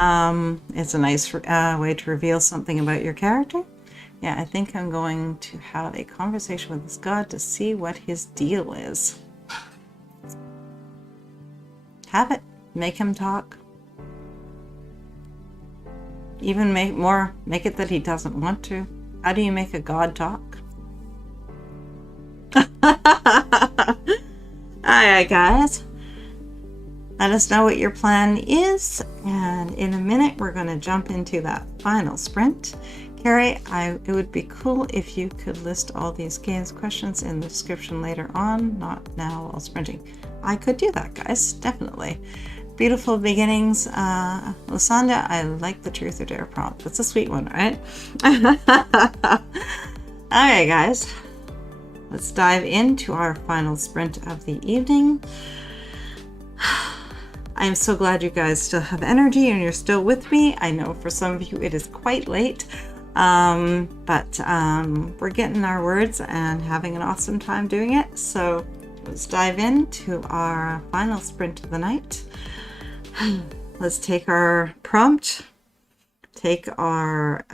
It's a nice way to reveal something about your character. Yeah, I think I'm going to have a conversation with this god to see what his deal is. Have it. Make him talk. Even make it that he doesn't want to. How do you make a god talk? Alright, guys. Let us know what your plan is, and in a minute we're going to jump into that final sprint. Carrie, it would be cool if you could list all these games questions in the description later on, not now while sprinting. I could do that, guys, definitely. Beautiful beginnings. Lasanda, I like the Truth or Dare prompt. That's a sweet one, right? Alright, guys. Let's dive into our final sprint of the evening. I am so glad you guys still have energy and you're still with me. I know for some of you it is quite late, but we're getting our words and having an awesome time doing it. So let's dive into our final sprint of the night. Let's take our prompt, take our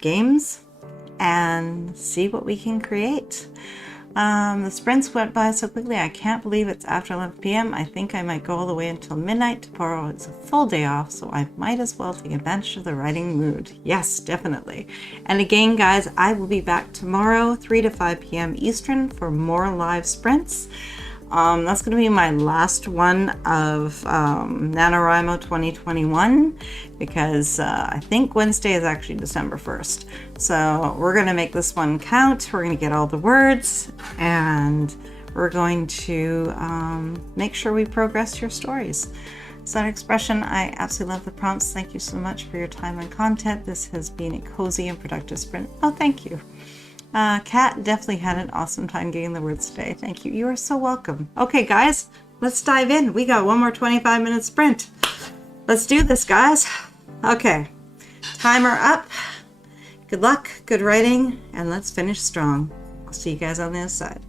games, and see what we can create. The sprints went by so quickly, I can't believe it's after 11 p.m. I think I might go all the way until midnight. Tomorrow it's a full day off, so I might as well take advantage of the writing mood. Yes, definitely. And again, guys, I will be back tomorrow, 3 to 5 p.m. Eastern, for more live sprints. That's going to be my last one of NaNoWriMo 2021, because I think Wednesday is actually December 1st. So we're going to make this one count. We're going to get all the words, and we're going to make sure we progress your stories. Sun Expression, I absolutely love the prompts. Thank you so much for your time and content. This has been a cozy and productive sprint. Oh, thank you. Kat definitely had an awesome time getting the words today. Thank you. You are so welcome. Okay, guys, let's dive in. We got one more 25-minute sprint. Let's do this, guys. Okay, timer up. Good luck, good writing, and let's finish strong. I'll see you guys on the other side.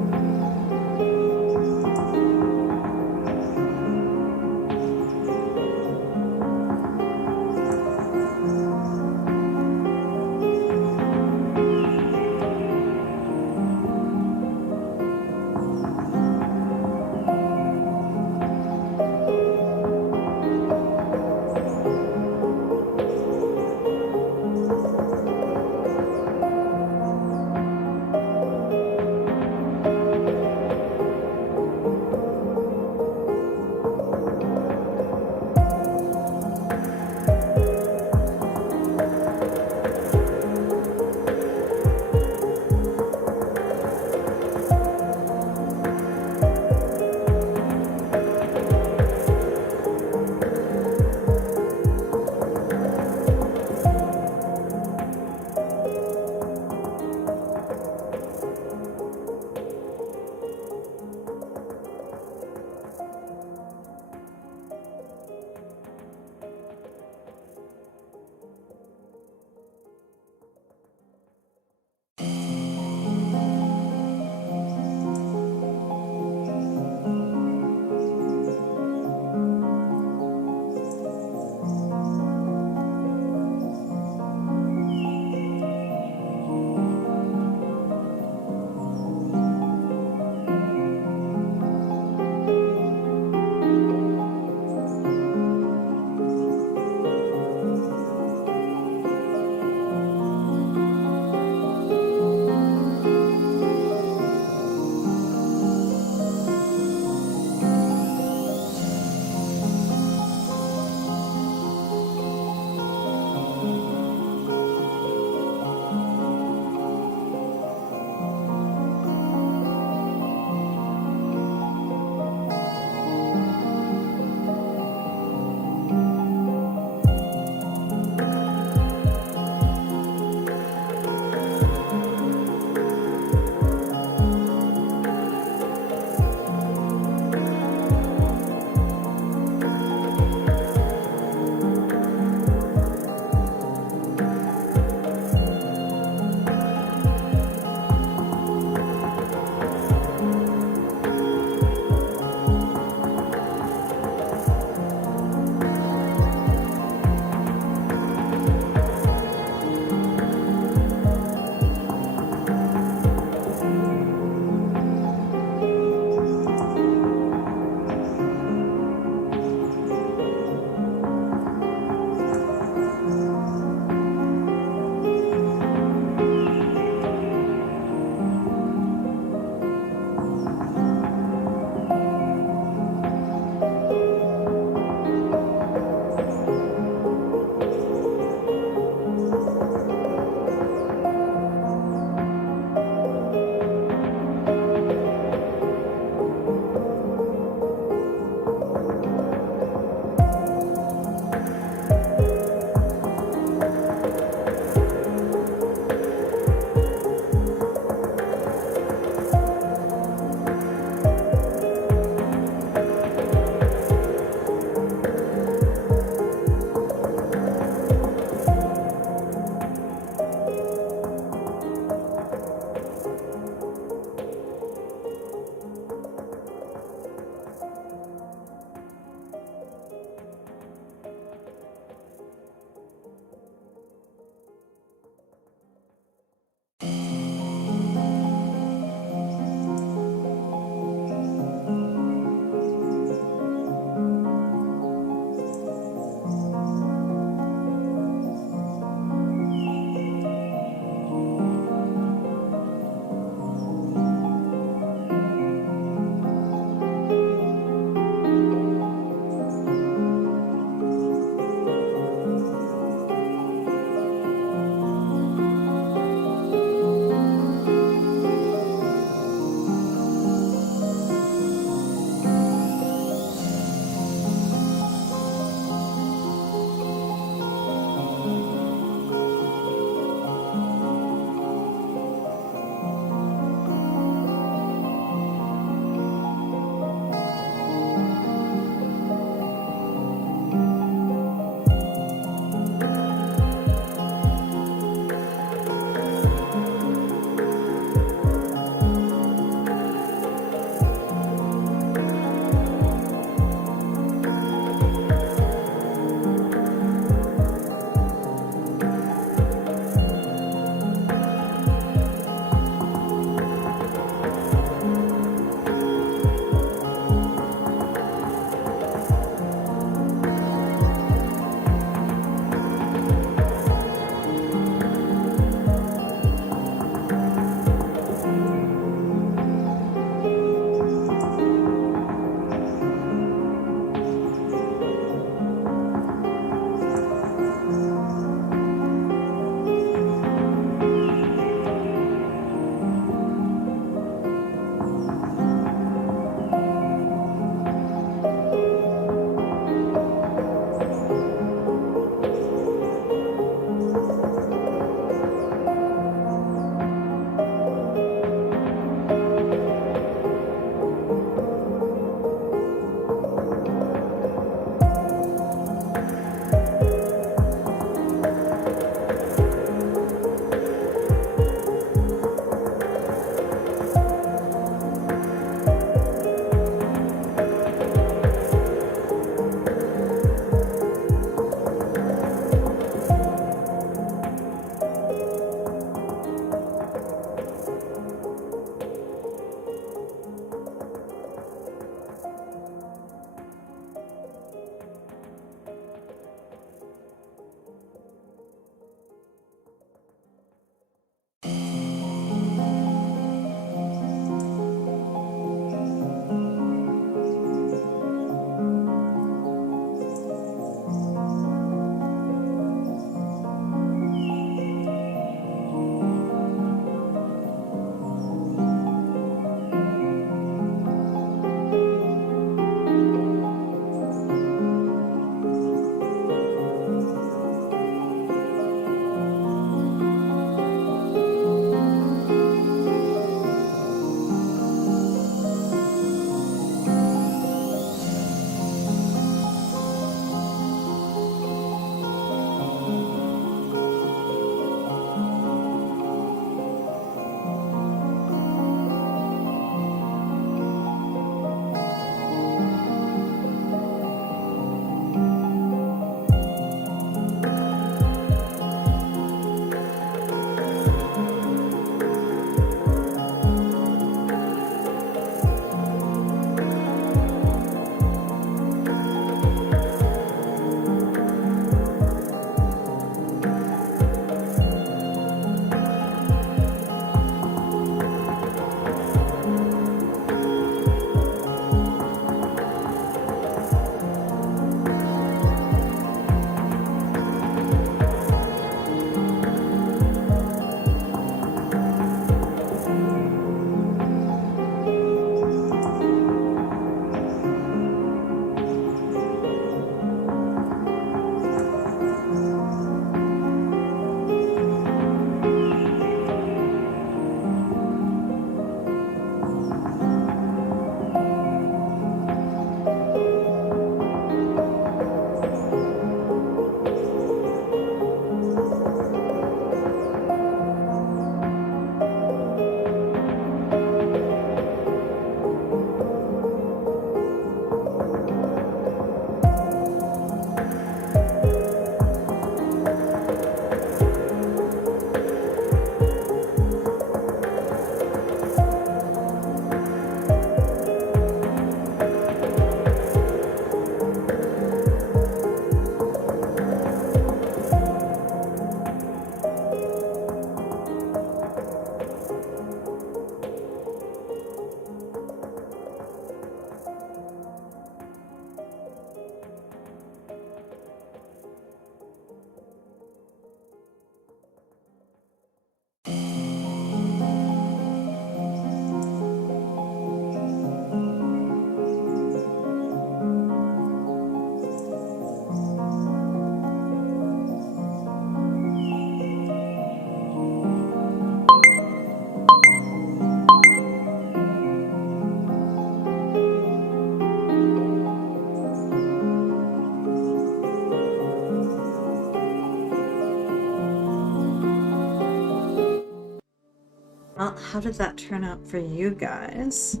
Well, how did that turn out for you guys?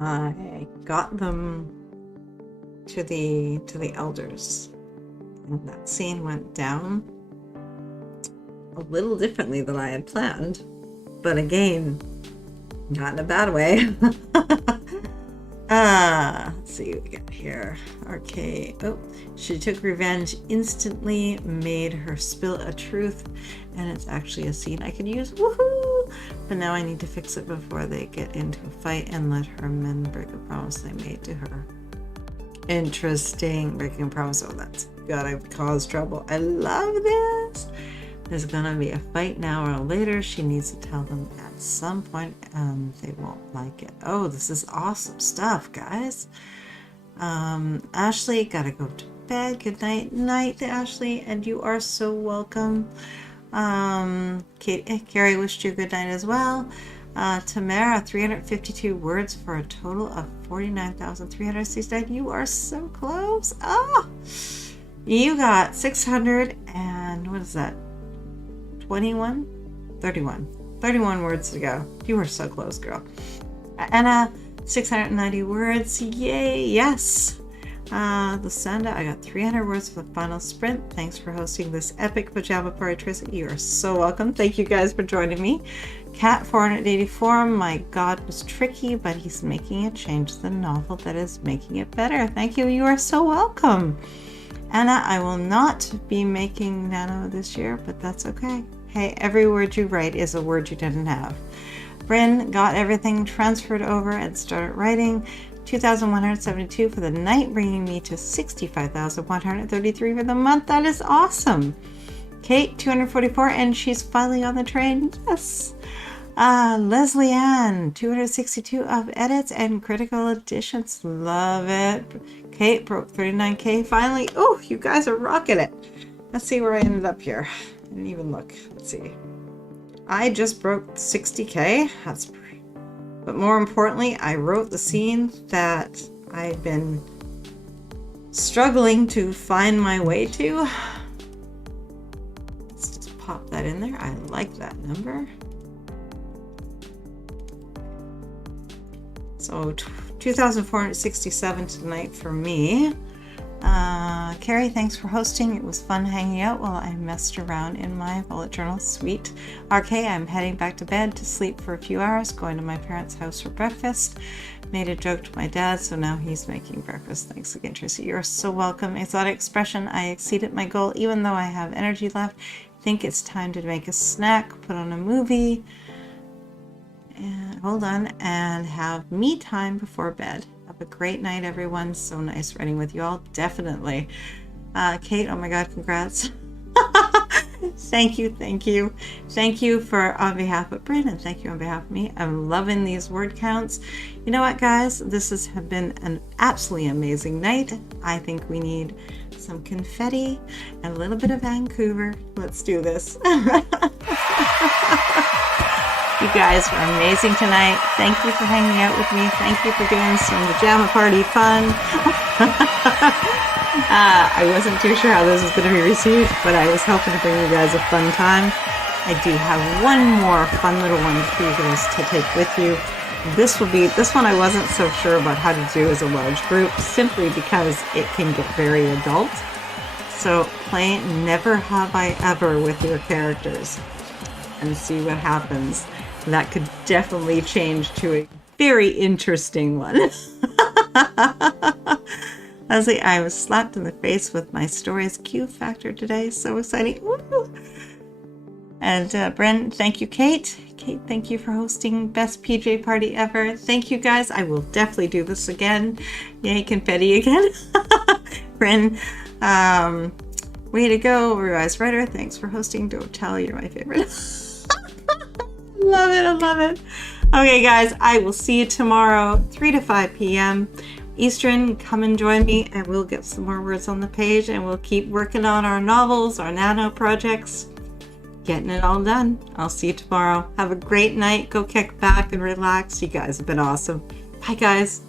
I got them to the elders, and that scene went down a little differently than I had planned, but again, not in a bad way. Let's see what we got here. Okay. Oh, she took revenge instantly, made her spill a truth, and it's actually a scene I could use. Woohoo! But now I need to fix it before they get into a fight and let her men break a promise they made to her. Interesting. Breaking a promise. Oh, that's gotta cause trouble. I love this. There's gonna be a fight now or later. She needs to tell them at some point, and they won't like it. Oh, this is awesome stuff, guys. Ashley, gotta go to bed. Good night, Ashley, and you are so welcome. Carrie wished you good night as well. Tamara, 352 words for a total of 49,369. You are so close. Oh, you got 600 and what is that? 31 words to go. You were so close, girl. Anna, 690 words. Yay, yes. Lucinda, I got 300 words for the final sprint. Thanks for hosting this epic pajama party, Tracy. You are so welcome. Thank you guys for joining me. Cat, 484. My God, was tricky, but he's making a change to the novel that is making it better. Thank you. You are so welcome. Anna, I will not be making Nano this year, but that's okay. Hey, every word you write is a word you didn't have. Bryn, got everything transferred over and started writing. 2,172 for the night, bringing me to 65,133 for the month. That is awesome. Kate, 244, and she's finally on the train. Yes. Leslie Ann, 262 of edits and critical additions. Love it. Kate broke 39K finally. Oh, you guys are rocking it. Let's see where I ended up here. I didn't even look. Let's see. I just broke 60K. That's pretty. But more importantly, I wrote the scene that I've been struggling to find my way to. Let's just pop that in there. I like that number. So 2,467 tonight for me. Carrie, thanks for hosting. It was fun hanging out while I messed around in my bullet journal. Sweet. RK, I'm heading back to bed to sleep for a few hours, going to my parents' house for breakfast. Made a joke to my dad, so now he's making breakfast. Thanks again, Tracy. You're so welcome. Exotic expression, I exceeded my goal even though I have energy left. I think it's time to make a snack, put on a movie, and hold on, and have me time before bed. Have a great night, everyone. So nice writing with you all. Definitely. Kate, oh my God, congrats. Thank you. Thank you for on behalf of Bryn, and thank you on behalf of me. I'm loving these word counts. You know what, guys? This has been an absolutely amazing night. I think we need some confetti and a little bit of Vancouver. Let's do this. You guys were amazing tonight. Thank you for hanging out with me. Thank you for doing some pajama party fun. I wasn't too sure how this was going to be received, but I was hoping to bring you guys a fun time. I do have one more fun little one for you guys to take with you. This one I wasn't so sure about how to do as a large group, simply because it can get very adult. So play Never Have I Ever with your characters and see what happens. That could definitely change to a very interesting one. Leslie, I was slapped in the face with my story's Q factor today. So exciting. Woo! And Brent, thank you, Kate. Kate, thank you for hosting best PJ party ever. Thank you, guys. I will definitely do this again. Yay, confetti again. Brent, way to go, revised writer. Thanks for hosting. Don't tell, you're my favorite. Love it. I love it. Okay, guys, I will see you tomorrow, 3 to 5 p.m. Eastern. Come and join me, and we'll get some more words on the page, and we'll keep working on our novels, our nano projects, getting it all done. I'll see you tomorrow. Have a great night. Go kick back and relax. You guys have been awesome. Bye, guys.